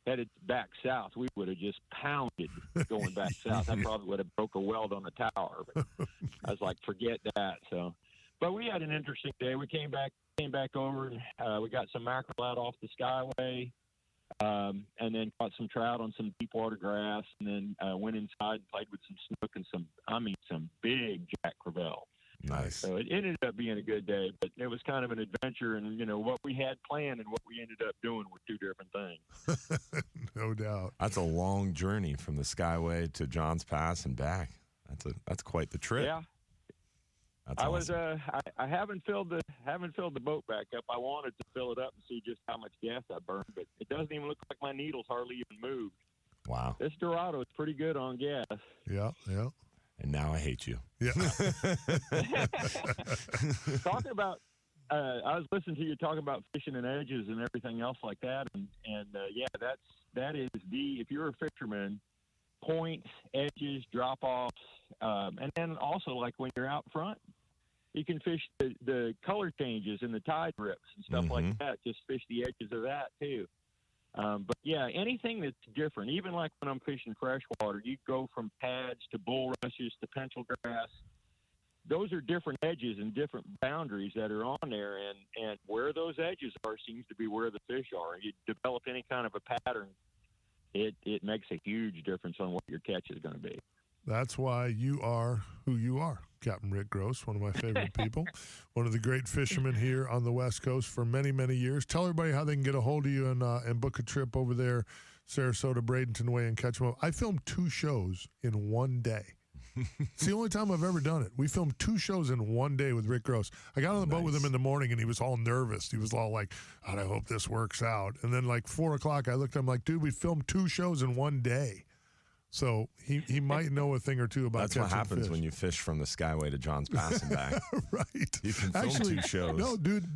headed back south, we would have just pounded going back south. I probably would have broke a weld on the tower. But I was like, forget that. So, but we had an interesting day. We came back over, and we got some mackerel out off the Skyway, and then caught some trout on some deep water grass, and then went inside and played with some snook and some big Jack Crevalle. Nice. So it ended up being a good day, but it was kind of an adventure, and what we had planned and what we ended up doing were two different things. No doubt. That's a long journey from the Skyway to John's Pass and back. That's quite the trip. Yeah. That's I awesome. I haven't filled the boat back up. I wanted to fill it up and see just how much gas I burned, but it doesn't even look like my needles hardly even moved. Wow. This Dorado is pretty good on gas. Yeah. And now I hate you. Yeah. Talking about, I was listening to you talking about fishing and edges and everything else like that, and that is if you're a fisherman, points, edges, drop offs, and then also like when you're out front, you can fish the color changes and the tide rips and stuff like that. Just fish the edges of that too. But yeah, anything that's different, even like when I'm fishing freshwater, you go from pads to bulrushes to pencil grass. Those are different edges and different boundaries that are on there, and where those edges are seems to be where the fish are. You develop any kind of a pattern, it makes a huge difference on what your catch is going to be. That's why you are who you are, Captain Rick Gross, one of my favorite people, one of the great fishermen here on the West Coast for many, many years. Tell everybody how they can get a hold of you and book a trip over there, Sarasota, Bradenton Way, and catch them up. I filmed 2 shows in one day. It's the only time I've ever done it. We filmed 2 shows in one day with Rick Gross. I got on the boat with him in the morning, and he was all nervous. He was all like, I hope this works out. And then like 4 o'clock, I looked at him like, dude, we filmed 2 shows in one day. So he might know a thing or two about That's catching what happens fish. when you fish from the Skyway to John's Pass and back. Right. You can film Actually, 2 shows. No, dude,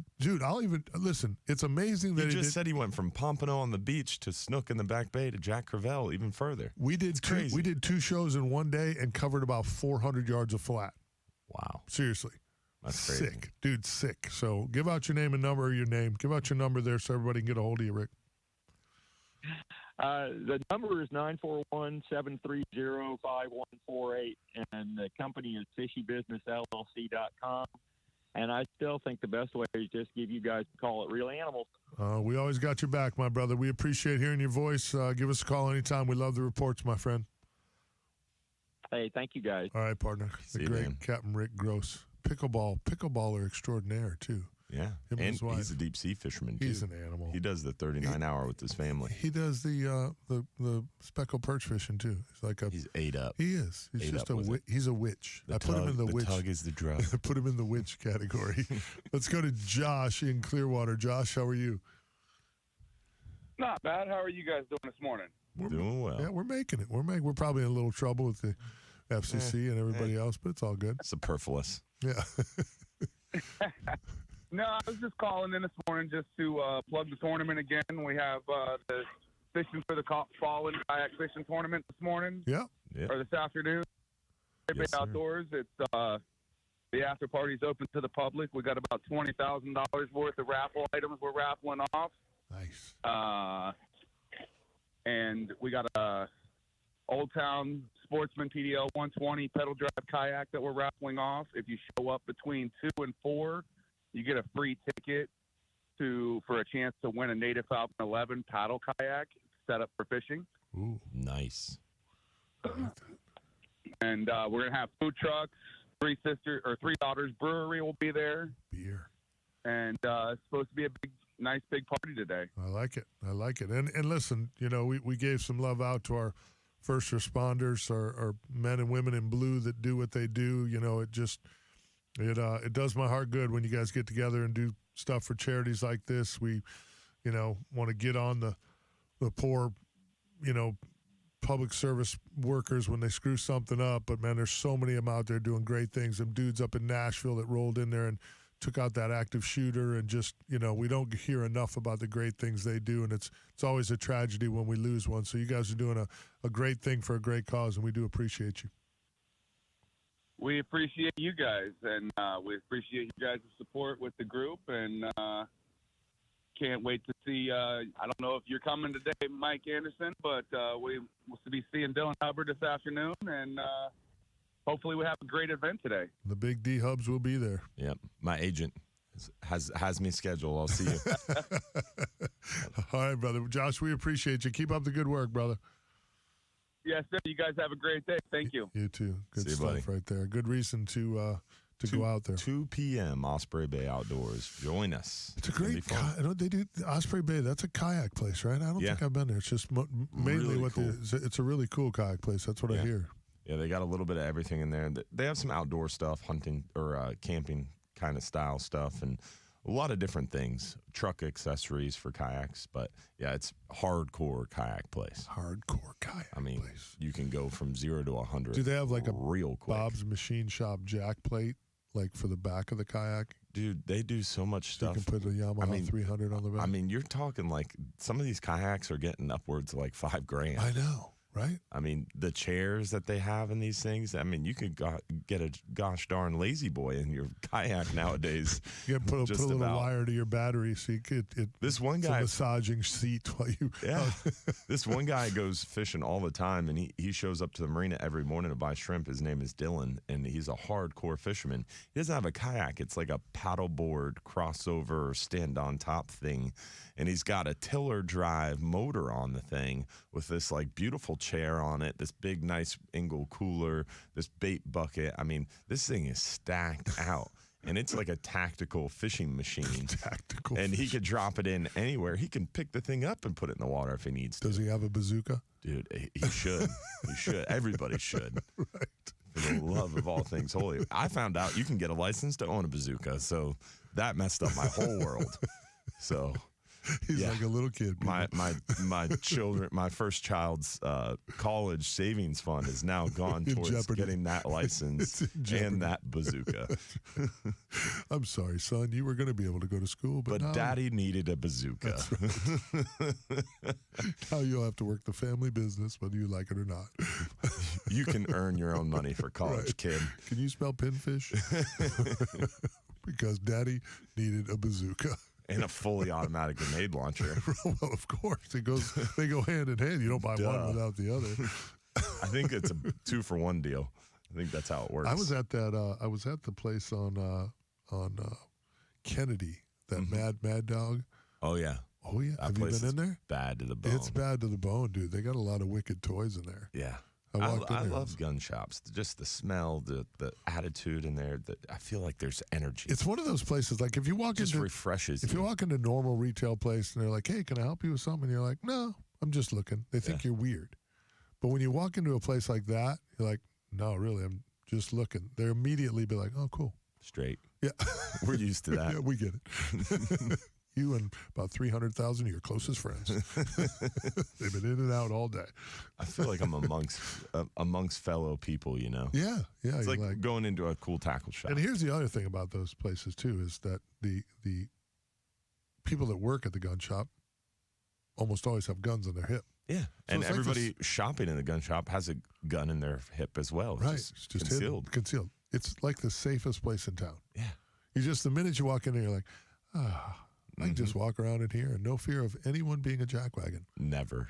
I'll even listen. It's amazing that he just said he went from pompano on the beach to snook in the back bay to Jack Crevalle, even further. We did 2 shows in one day and covered about 400 yards of flat. Wow. Seriously. That's crazy. Sick. Dude, sick. So give out your name and number, or your name. Give out your number there so everybody can get a hold of you, Rick. The number is 941-730-5148, and the company is fishybusinessllc.com. And I still think the best way is just give you guys a call at Real Animals. We always got your back, my brother. We appreciate hearing your voice. Give us a call anytime. We love the reports, my friend. Hey, thank you, guys. All right, partner. The great Captain Rick Gross. Pickleballer extraordinaire, too. Yeah, Him and his wife. he's a deep sea fisherman too. He's an animal. He does the 39-hour with his family. He does the speckled perch fishing too. He's ate up. He is. He's Ate just up with it. he's a witch. The I put him in the witch. tug is the drug. I put him in the witch category. Let's go to Josh in Clearwater. Josh, how are you? Not bad. How are you guys doing this morning? Doing well. Yeah, we're making it. We're probably in a little trouble with the FCC and everybody else, but it's all good. Superfluous. Yeah. No, I was just calling in this morning just to plug the tournament again. We have the Fishing for the Fall and Kayak Fishing Tournament this morning. Yeah. Or this afternoon. Bay Outdoors. It's the after party's open to the public. We got about $20,000 worth of raffle items we're raffling off. Nice. And we got a Old Town Sportsman PDL 120 pedal drive kayak that we're raffling off. If you show up between 2 and 4, you get a free ticket for a chance to win a Native Falcon 11 paddle kayak set up for fishing. Ooh, nice. And we're gonna have food trucks. Three Daughters Brewery will be there. Beer. And it's supposed to be a nice big party today. I like it. And listen, we gave some love out to our first responders, our men and women in blue that do what they do. It does my heart good when you guys get together and do stuff for charities like this. We, want to get on the poor, public service workers when they screw something up. But, man, there's so many of them out there doing great things. Them dudes up in Nashville that rolled in there and took out that active shooter, and just, we don't hear enough about the great things they do, and it's always a tragedy when we lose one. So you guys are doing a great thing for a great cause, and we do appreciate you. We appreciate you guys, and we appreciate you guys' support with the group, and can't wait to see, I don't know if you're coming today, Mike Anderson, but we will be seeing Dylan Hubbard this afternoon, and hopefully we have a great event today. The big D Hubs will be there. Yep. My agent has me scheduled. I'll see you. All right, brother. Josh, we appreciate you. Keep up the good work, brother. Yes, sir. You guys have a great day. Thank you. You too. Good See you, stuff buddy. right there. Good reason to go out there. 2 p.m. Osprey Bay Outdoors. Join us. It's a great they do Osprey Bay. That's a kayak place, right? I don't think I've been there. It's just mainly Really cool. it's a really cool kayak place. That's what I hear. Yeah, they got a little bit of everything in there. They have some outdoor stuff, hunting or camping kind of style stuff, and a lot of different things. Truck accessories for kayaks, but yeah, it's hardcore kayak place. Hardcore kayak. I mean, you can go from 0 to 100. Do they have like a real quick Bob's Machine Shop jack plate, like for the back of the kayak? Dude, they do so much stuff. You can put a Yamaha 300 on the back. I mean, you're talking like some of these kayaks are getting upwards of like $5,000. I know, right? I mean, the chairs that they have in these things. I mean, you could get a gosh darn lazy boy in your kayak nowadays. You can put a little wire to your battery so you could. This one it's guy a massaging seat while you. Yeah, this one guy goes fishing all the time, and he shows up to the marina every morning to buy shrimp. His name is Dylan, and he's a hardcore fisherman. He doesn't have a kayak; it's like a paddleboard crossover or stand on top thing, and he's got a tiller drive motor on the thing with this like beautiful chair on it, this big nice Engel cooler, this bait bucket. I mean, this thing is stacked out. And it's like a tactical fishing machine. And he could drop it in anywhere. He can pick the thing up and put it in the water if he needs to. Does he have a bazooka? Dude, he should. He should. Everybody should. Right. For the love of all things holy. I found out you can get a license to own a bazooka, so that messed up my whole world. So he's like a little kid. My children, my first child's college savings fund is now gone towards getting that license and that bazooka. I'm sorry, son. You were going to be able to go to school, but now, Daddy needed a bazooka. Right. Now you'll have to work the family business, whether you like it or not. You can earn your own money for college, kid. Can you spell pinfish? Because Daddy needed a bazooka. And a fully automatic grenade launcher. Well, of course. They go hand in hand. You don't buy one without the other. I think it's a 2-for-1 deal. I think that's how it works. I was at the place on Kennedy, that Mad Dog. Oh yeah. Oh yeah. Have you been in there? Bad to the bone. It's bad to the bone, dude. They got a lot of wicked toys in there. Yeah. I love gun shops. Just the smell, the attitude in there. I feel like there's energy. It's one of those places. Like if you walk just into refreshes. If you walk into a normal retail place and they're like, "Hey, can I help you with something?" And you're like, "No, I'm just looking." They think you're weird. But when you walk into a place like that, you're like, "No, really, I'm just looking." They immediately be like, "Oh, cool." Straight. Yeah, we're used to that. Yeah, we get it. You and about 300,000 of your closest friends. They've been in and out all day. I feel like I'm amongst fellow people, you know? Yeah. It's like going into a cool tackle shop. And here's the other thing about those places, too, is that the people that work at the gun shop almost always have guns on their hip. Yeah. So and it's everybody like shopping in the gun shop has a gun in their hip as well. Right. It's just concealed. Concealed. It's like the safest place in town. Yeah. You just, the minute you walk in there, you're like, I can just walk around in here and no fear of anyone being a jackwagon. Never.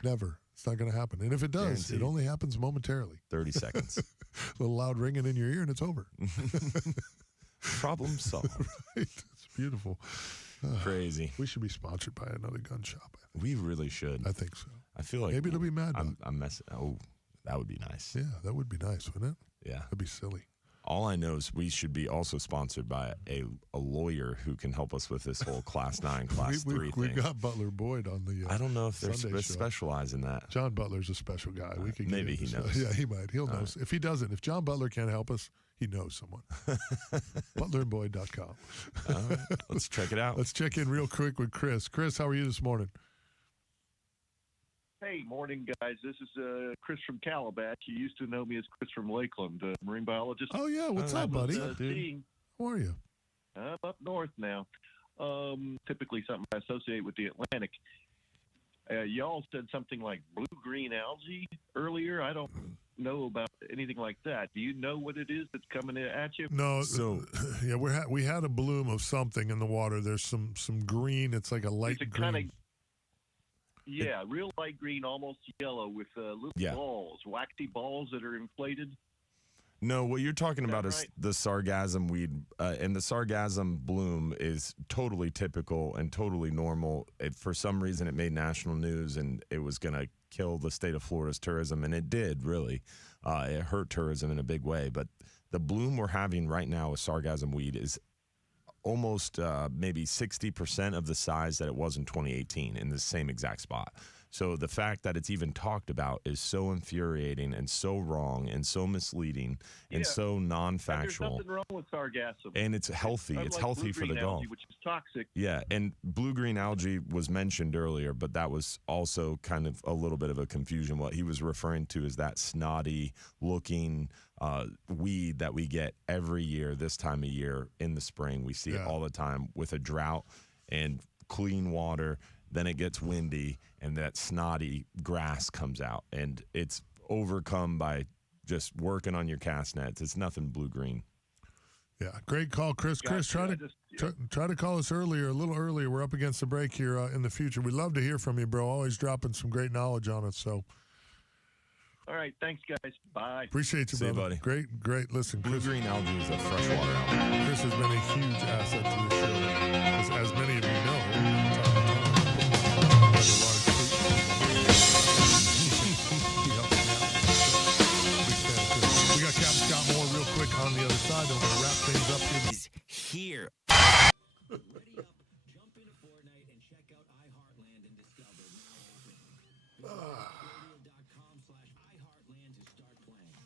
It's not going to happen. And if it does, Guaranteed. It only happens momentarily. 30 seconds. A little loud ringing in your ear and it's over. Problem solved. Right. It's beautiful. Crazy. We should be sponsored by another gun shop. We really should. I think so. I feel like maybe it'll be Mad Dog. I'm messing. Oh, that would be nice. Yeah, that would be nice, wouldn't it? Yeah. That'd be silly. All I know is we should be also sponsored by a lawyer who can help us with this whole Class 9, Class 3 thing. We got Butler Boyd on the I don't know if they're Sunday show. specialize in that. John Butler's a special guy. We could maybe he knows. Yeah, he might. He'll know. If he doesn't, if John Butler can't help us, he knows someone. ButlerandBoyd.com. Right, let's check it out. Let's check in real quick with Chris. Chris, how are you this morning? Hey, morning, guys. This is Chris from Calabash. You used to know me as Chris from Lakeland, marine biologist. Oh, yeah. What's up, buddy? Seeing, How are you? I'm up north now. Typically something I associate with the Atlantic. Y'all said something like blue-green algae earlier. I don't know about anything like that. Do you know what it is that's coming at you? No. So, yeah, we had a bloom of something in the water. There's some green. It's like a light green. Yeah, real light green, almost yellow, with little balls, waxy balls that are inflated. No, what you're talking about is the sargassum weed, and the sargassum bloom is totally typical and totally normal. For some reason, it made national news, and it was going to kill the state of Florida's tourism, and it did, really. It hurt tourism in a big way. But the bloom we're having right now with sargassum weed is almost maybe 60% of the size that it was in 2018 in the same exact spot. So the fact that it's even talked about is so infuriating and so wrong and so misleading and so non-factual. There's nothing wrong with sargassum. And it's healthy. It's healthy for the Gulf. Algae, which is toxic. Yeah, and blue-green algae was mentioned earlier, but that was also kind of a little bit of a confusion. What he was referring to is that snotty-looking weed that we get every year this time of year in the spring. We see it all the time with a drought and clean water. Then it gets windy, and that snotty grass comes out, and it's overcome by just working on your cast nets. It's nothing blue-green. Yeah, great call, Chris. Chris, try to call us a little earlier. We're up against the break here in the future. We'd love to hear from you, bro. Always dropping some great knowledge on us. So, all right, thanks, guys. Bye. Appreciate you, See you, brother. buddy. Great. Listen, blue-green algae is a freshwater algae. Chris has been a huge asset to the show, as many of you know. We got Capt Scott Moore real quick on the other side. Then we're going to wrap things up here. He's here. Ready up, jump into Fortnite and check out iHeartland and Discover now open. Radio.com/iHeartland to start playing.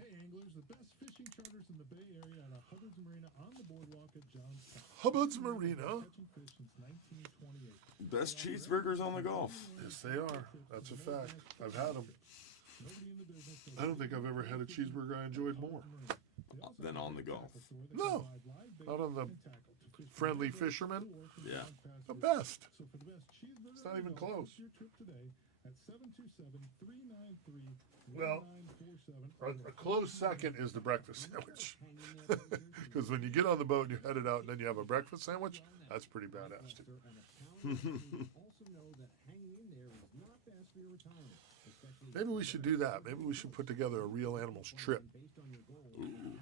Hey anglers, the best fishing charters in the Bay Area at Hubbard's Marina on the boardwalk at Johnstown. Hubbard's Marina. Catching fish since 1928. Best cheeseburgers on the Gulf. Yes, they are. That's a fact. I've had them. I don't think I've ever had a cheeseburger I enjoyed more. Than on the Gulf. No. Not on the Friendly Fisherman. Yeah. The best. It's not even close. Well, a close second is the breakfast sandwich. Because when you get on the boat and you're headed out and then you have a breakfast sandwich, that's pretty badass too. Maybe we should do that. Maybe we should put together a Real Animals trip. Ooh.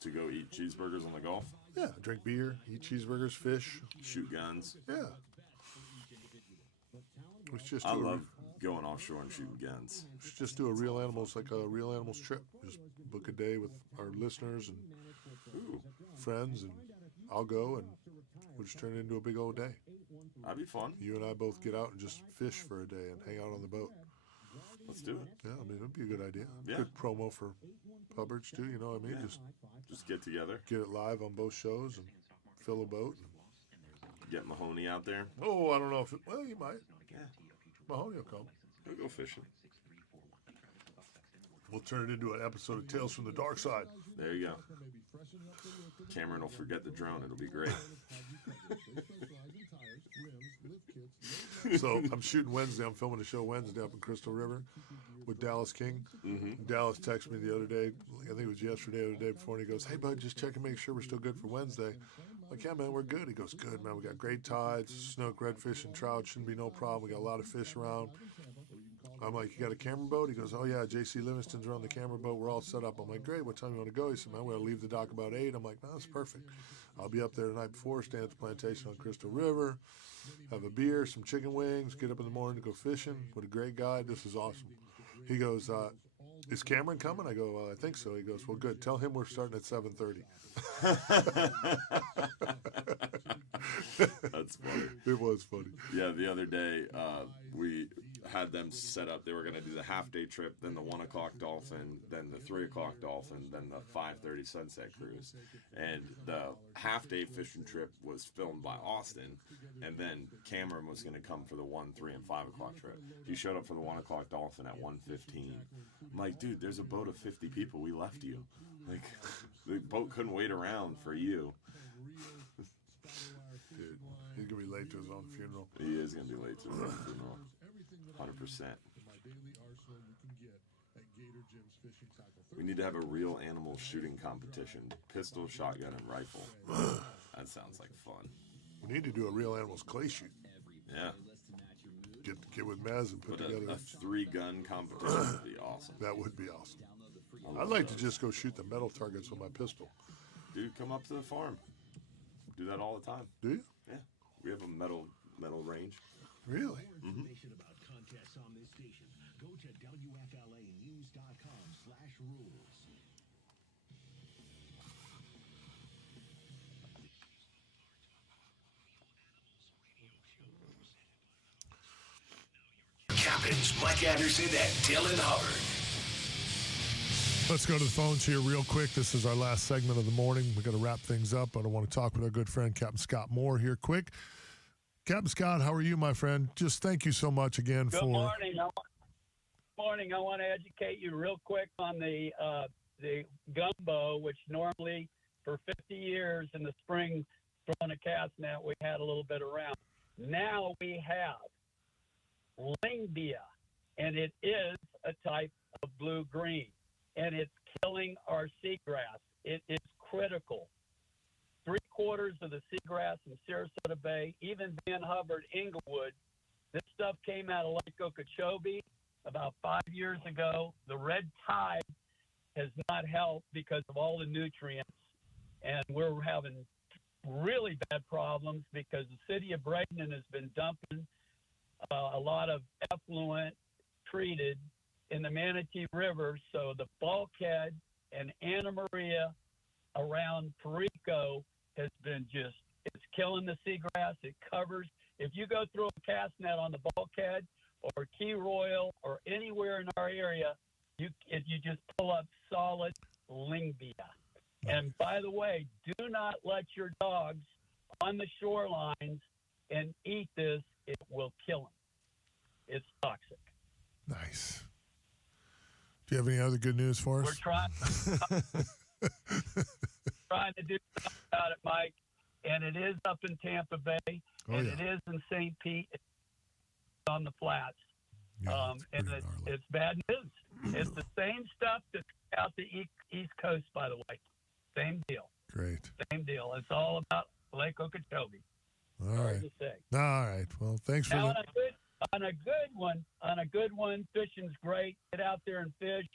To go eat cheeseburgers on the Gulf? Yeah, drink beer, eat cheeseburgers, fish. Shoot guns. Yeah. I love going offshore and shooting guns. We should just do a Real Animals, like a Real Animals trip. Just book a day with our listeners and friends, and I'll go, and we'll just turn it into a big old day. That'd be fun. You and I both get out and just fish for a day and hang out on the boat. Let's do it. Yeah, I mean, it'd be a good idea. Yeah. Good promo for Hubbard's, too, you know what I mean? Yeah. Just get together. Get it live on both shows and fill a boat. Get Mahoney out there. Oh, I don't know if it, well, you might. Yeah. Mahoney will come. He'll go fishing. We'll turn it into an episode of Tales from the Dark Side. There you go. Cameron will forget the drone. It'll be great. So I'm shooting Wednesday. I'm filming a show Wednesday up in Crystal River with Dallas King. Mm-hmm. Dallas texted me the other day. I think it was yesterday or the day before. And he goes, "Hey, bud, just check and make sure we're still good for Wednesday." I'm like, "Yeah, man, we're good." He goes, "Good, man. We got great tides, snook, redfish, and trout. Shouldn't be no problem. We got a lot of fish around." I'm like, you got a camera boat? He goes, oh, yeah, J.C. Livingston's running the camera boat. We're all set up. I'm like, great. What time you want to go? He said, man, we're going to leave the dock about 8. I'm like, no, that's perfect. I'll be up there the night before, stay at the plantation on Crystal River, have a beer, some chicken wings, get up in the morning to go fishing with a great guide. This is awesome. He goes, is Cameron coming? I go, well, I think so. He goes, well, good. Tell him we're starting at 7:30. That's funny. It was funny. Yeah, the other day we had them set up. They were going to do the half-day trip, then the 1 o'clock dolphin, then the 3 o'clock dolphin, then the 5:30 sunset cruise. And the half-day fishing trip was filmed by Austin, and then Cameron was going to come for the 1, 3, and 5 o'clock trip. He showed up for the 1 o'clock dolphin at 1:15. I'm like, dude, there's a boat of 50 people. We left you. Like, the boat couldn't wait around for you. Dude, he's going to be late to his own funeral. He is going to be late to his own funeral. 100%. We need to have a real animal shooting competition. Pistol, shotgun, and rifle. That sounds like fun. We need to do a real animals clay shoot. Yeah. Get with Maz and put together a 3-gun competition would be awesome. That would be awesome. I'd like to just go shoot the metal targets with my pistol. Dude, come up to the farm. Do that all the time. Do you? Yeah. We have a metal range. Really? Mm-hmm. Information about contests on this station. Go to WFLAnews.com/rules. Captains Mike Anderson and Dylan Hubbard. Let's go to the phones here real quick. This is our last segment of the morning. We've got to wrap things up, but I want to talk with our good friend, Captain Scott Moore, here quick. Captain Scott, how are you, my friend? Just thank you so much again Good for... morning. I want to educate you real quick on the gumbo, which normally for 50 years in the spring throwing a cast net, we had a little bit around. Now we have Lingbia, and it is a type of blue-green, and it's killing our seagrass. It is critical. 3/4 of the seagrass in Sarasota Bay, even Van Hubbard, Inglewood, this stuff came out of Lake Okeechobee about 5 years ago. The red tide has not helped because of all the nutrients, and we're having really bad problems because the city of Bradenton has been dumping a lot of effluent treated in the Manatee River, so the bulkhead and Anna Maria around Perico has been it's killing the seagrass. It covers. If you go through a cast net on the bulkhead or Key Royal or anywhere in our area, you just pull up solid Lingbia. And by the way, do not let your dogs on the shorelines and eat this. It will kill them. It's toxic. Nice. Do you have any other good news for us? We're trying to do something about it, Mike, and it is up in Tampa Bay, and it is in St. Pete on the flats. Yeah, it's bad news. It's the same stuff that's out the East Coast, by the way. Same deal. Great. Same deal. It's all about Lake Okeechobee. All Sorry right. to say. All right. Well, thanks for Now, that. on a good one, fishing's great. Get out there and fish.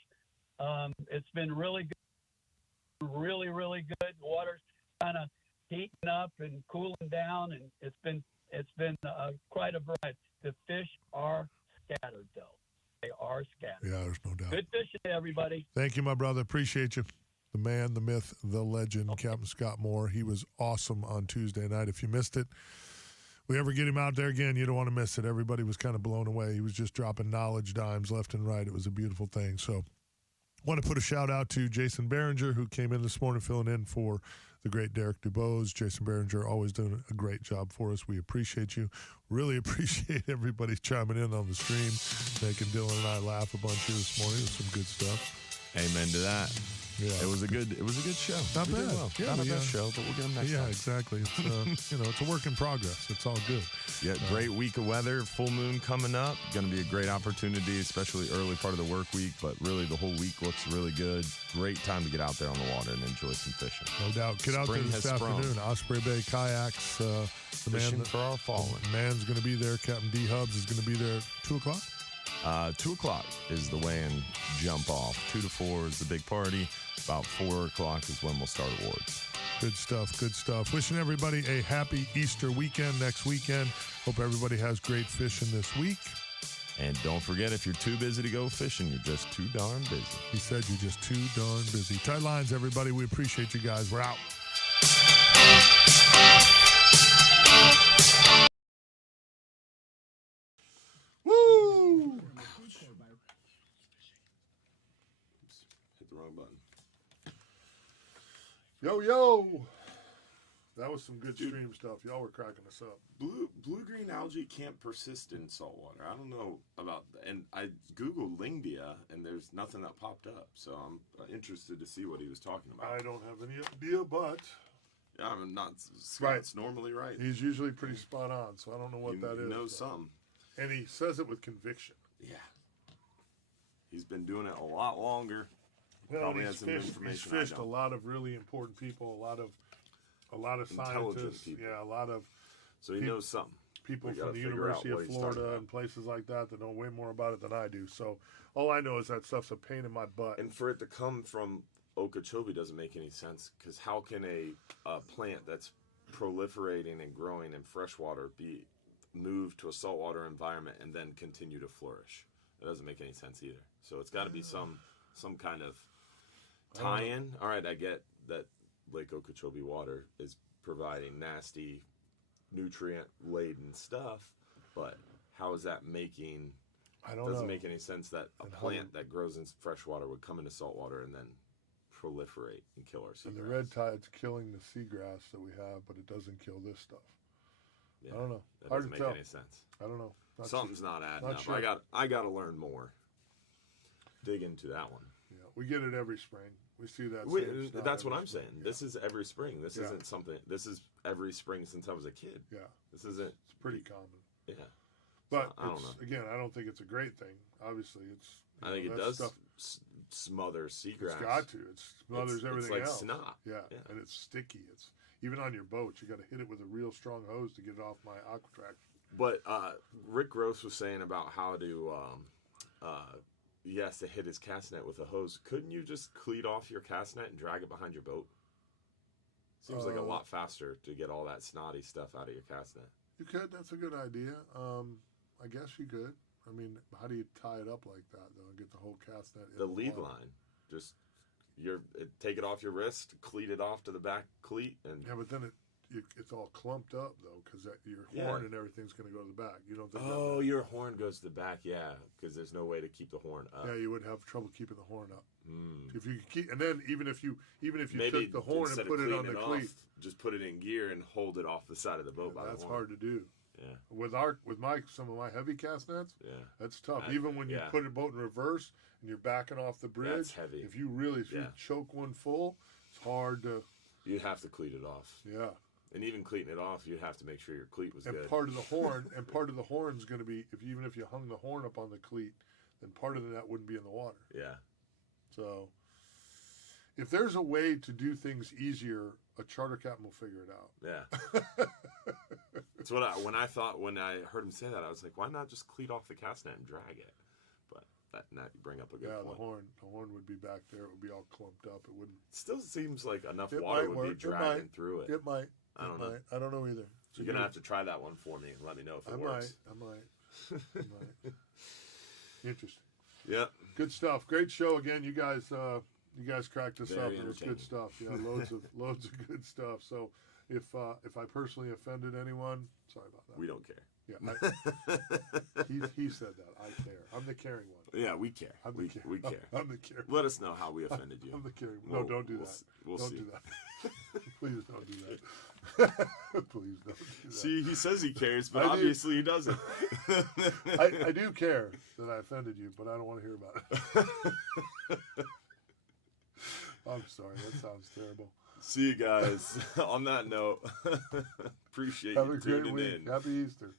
It's been really good, really, really good. The water's kind of heating up and cooling down, and it's been quite a variety. The fish are scattered, though. They are scattered. Yeah, there's no doubt. Good fishing, everybody. Thank you, my brother. Appreciate you. The man, the myth, the legend, Captain Scott Moore. He was awesome on Tuesday night. If you missed it, we ever get him out there again, you don't want to miss it. Everybody was kind of blown away. He was just dropping knowledge dimes left and right. It was a beautiful thing. So want to put a shout out to Jason Behringer, who came in this morning filling in for the great Derek DuBose. Jason Behringer always doing a great job for us. We appreciate you. Really appreciate everybody chiming in on the stream, making Dylan and I laugh a bunch here this morning. It was some good stuff. Amen to that. Yeah. It was a good show. Not We did bad. well. Yeah, Not a we, best show, but we'll get them next time. Yeah, exactly. It's it's a work in progress. It's all good. Yeah, great week of weather. Full moon coming up. Going to be a great opportunity, especially early part of the work week. But really, the whole week looks really good. Great time to get out there on the water and enjoy some fishing. No doubt. Get out there this afternoon. Osprey Bay Kayaks. The Fishing for our fallen. Man's going to be there. Captain D. Hubbs is going to be there at 2 o'clock. 2 o'clock is the weigh-in jump off. 2 to 4 is the big party. About 4 o'clock is when we'll start awards. Good stuff, good stuff. Wishing everybody a happy Easter weekend next weekend. Hope everybody has great fishing this week. And don't forget, if you're too busy to go fishing, you're just too darn busy. He said you're just too darn busy. Tight lines, everybody. We appreciate you guys. We're out. Woo! Hit the wrong button. Yo. That was some good stream stuff. Y'all were cracking us up. Blue-green algae can't persist in salt water. I don't know about that. And I Googled Lingbia, and there's nothing that popped up. So I'm interested to see what he was talking about. I don't have any idea, but... Yeah, I'm not... Scott's normally right. He's usually pretty spot on, so I don't know what that is. He knows something. And he says it with conviction. Yeah. He's been doing it a lot longer. Well, Probably he's has some fished, information. He's fished a lot of really important people, a lot of scientists. People. Yeah, a lot of. So he knows something. People from the University of Florida and places like that know way more about it than I do. So all I know is that stuff's a pain in my butt. And for it to come from Okeechobee doesn't make any sense, because how can a plant that's proliferating and growing in freshwater be moved to a saltwater environment and then continue to flourish? It doesn't make any sense either. So it's got to be some kind of tie-in. All right, I get that Lake Okeechobee water is providing nasty, nutrient-laden stuff, but how is that making... I don't know. It doesn't make any sense that a plant that grows in freshwater would come into saltwater and then proliferate and kill our seagrass. And the red tide's killing the seagrass that we have, but it doesn't kill this stuff. Yeah, I don't know. That Hard doesn't to make tell. any sense. I don't know. Something's not adding up. Sure. I got to learn more. Dig into that one. Yeah, we get it every spring. We see that. That's what I'm saying. Yeah. This is every spring. This isn't something. This is every spring since I was a kid. Yeah. This isn't. It's pretty common. Yeah. But I don't know. Again, I don't think it's a great thing. Obviously, it's. I think it does smother seagrass. It's got to. It smothers everything else. else. It's like snot. Yeah, and it's sticky. It's even on your boat. You got to hit it with a real strong hose to get it off my Aquatrack. But Rick Gross was saying about how to. He has to hit his cast net with a hose. Couldn't you just cleat off your cast net and drag it behind your boat? Seems like a lot faster to get all that snotty stuff out of your cast net. You could. That's a good idea. I guess you could. I mean, how do you tie it up like that, though, and get the whole cast net in the lead line? Just take it off your wrist, cleat it off to the back cleat, and yeah, but then it's all clumped up though, because your horn and everything's going to go to the back. You don't think? Oh, your horn goes to the back, yeah, because there's no way to keep the horn up. Yeah, you would have trouble keeping the horn up. If you keep, and then even if you maybe took the horn and put it on the cleat, just put it in gear and hold it off the side of the boat. Yeah, by that's the horn. hard to do. Yeah. With some of my heavy cast nets, that's tough. Even when you put a boat in reverse and you're backing off the bridge, that's heavy. If you choke one full, it's hard to. You'd have to cleat it off. Yeah. And even cleating it off, you'd have to make sure your cleat was good. Part of the horn, is going to be even if you hung the horn up on the cleat, then part of the net wouldn't be in the water. Yeah. So, if there's a way to do things easier, a charter captain will figure it out. Yeah. That's what when I heard him say that, I was like, why not just cleat off the cast net and drag it? But now you bring up a good point. The horn would be back there. It would be all clumped up. It wouldn't. Still seems like enough water would be dragging through it. It might. I don't know. I don't know either. So you're gonna have to try that one for me and let me know if it works. I might. Interesting. Yeah. Good stuff. Great show again. You guys cracked us up. It was good stuff. Yeah, loads of good stuff. So if I personally offended anyone, sorry about that. We don't care. Yeah, he said that. I care. I'm the caring one. Yeah, we care. We care. I'm the caring. Let us know how we offended you. I'm the caring one. No, don't do that. We'll don't see. Do that. Please don't do that. Please don't do that. See, he says he cares, but obviously he doesn't. I do care that I offended you, but I don't want to hear about it. I'm sorry. That sounds terrible. See you guys. On that note, appreciate Have you a great tuning week. in. Happy Easter.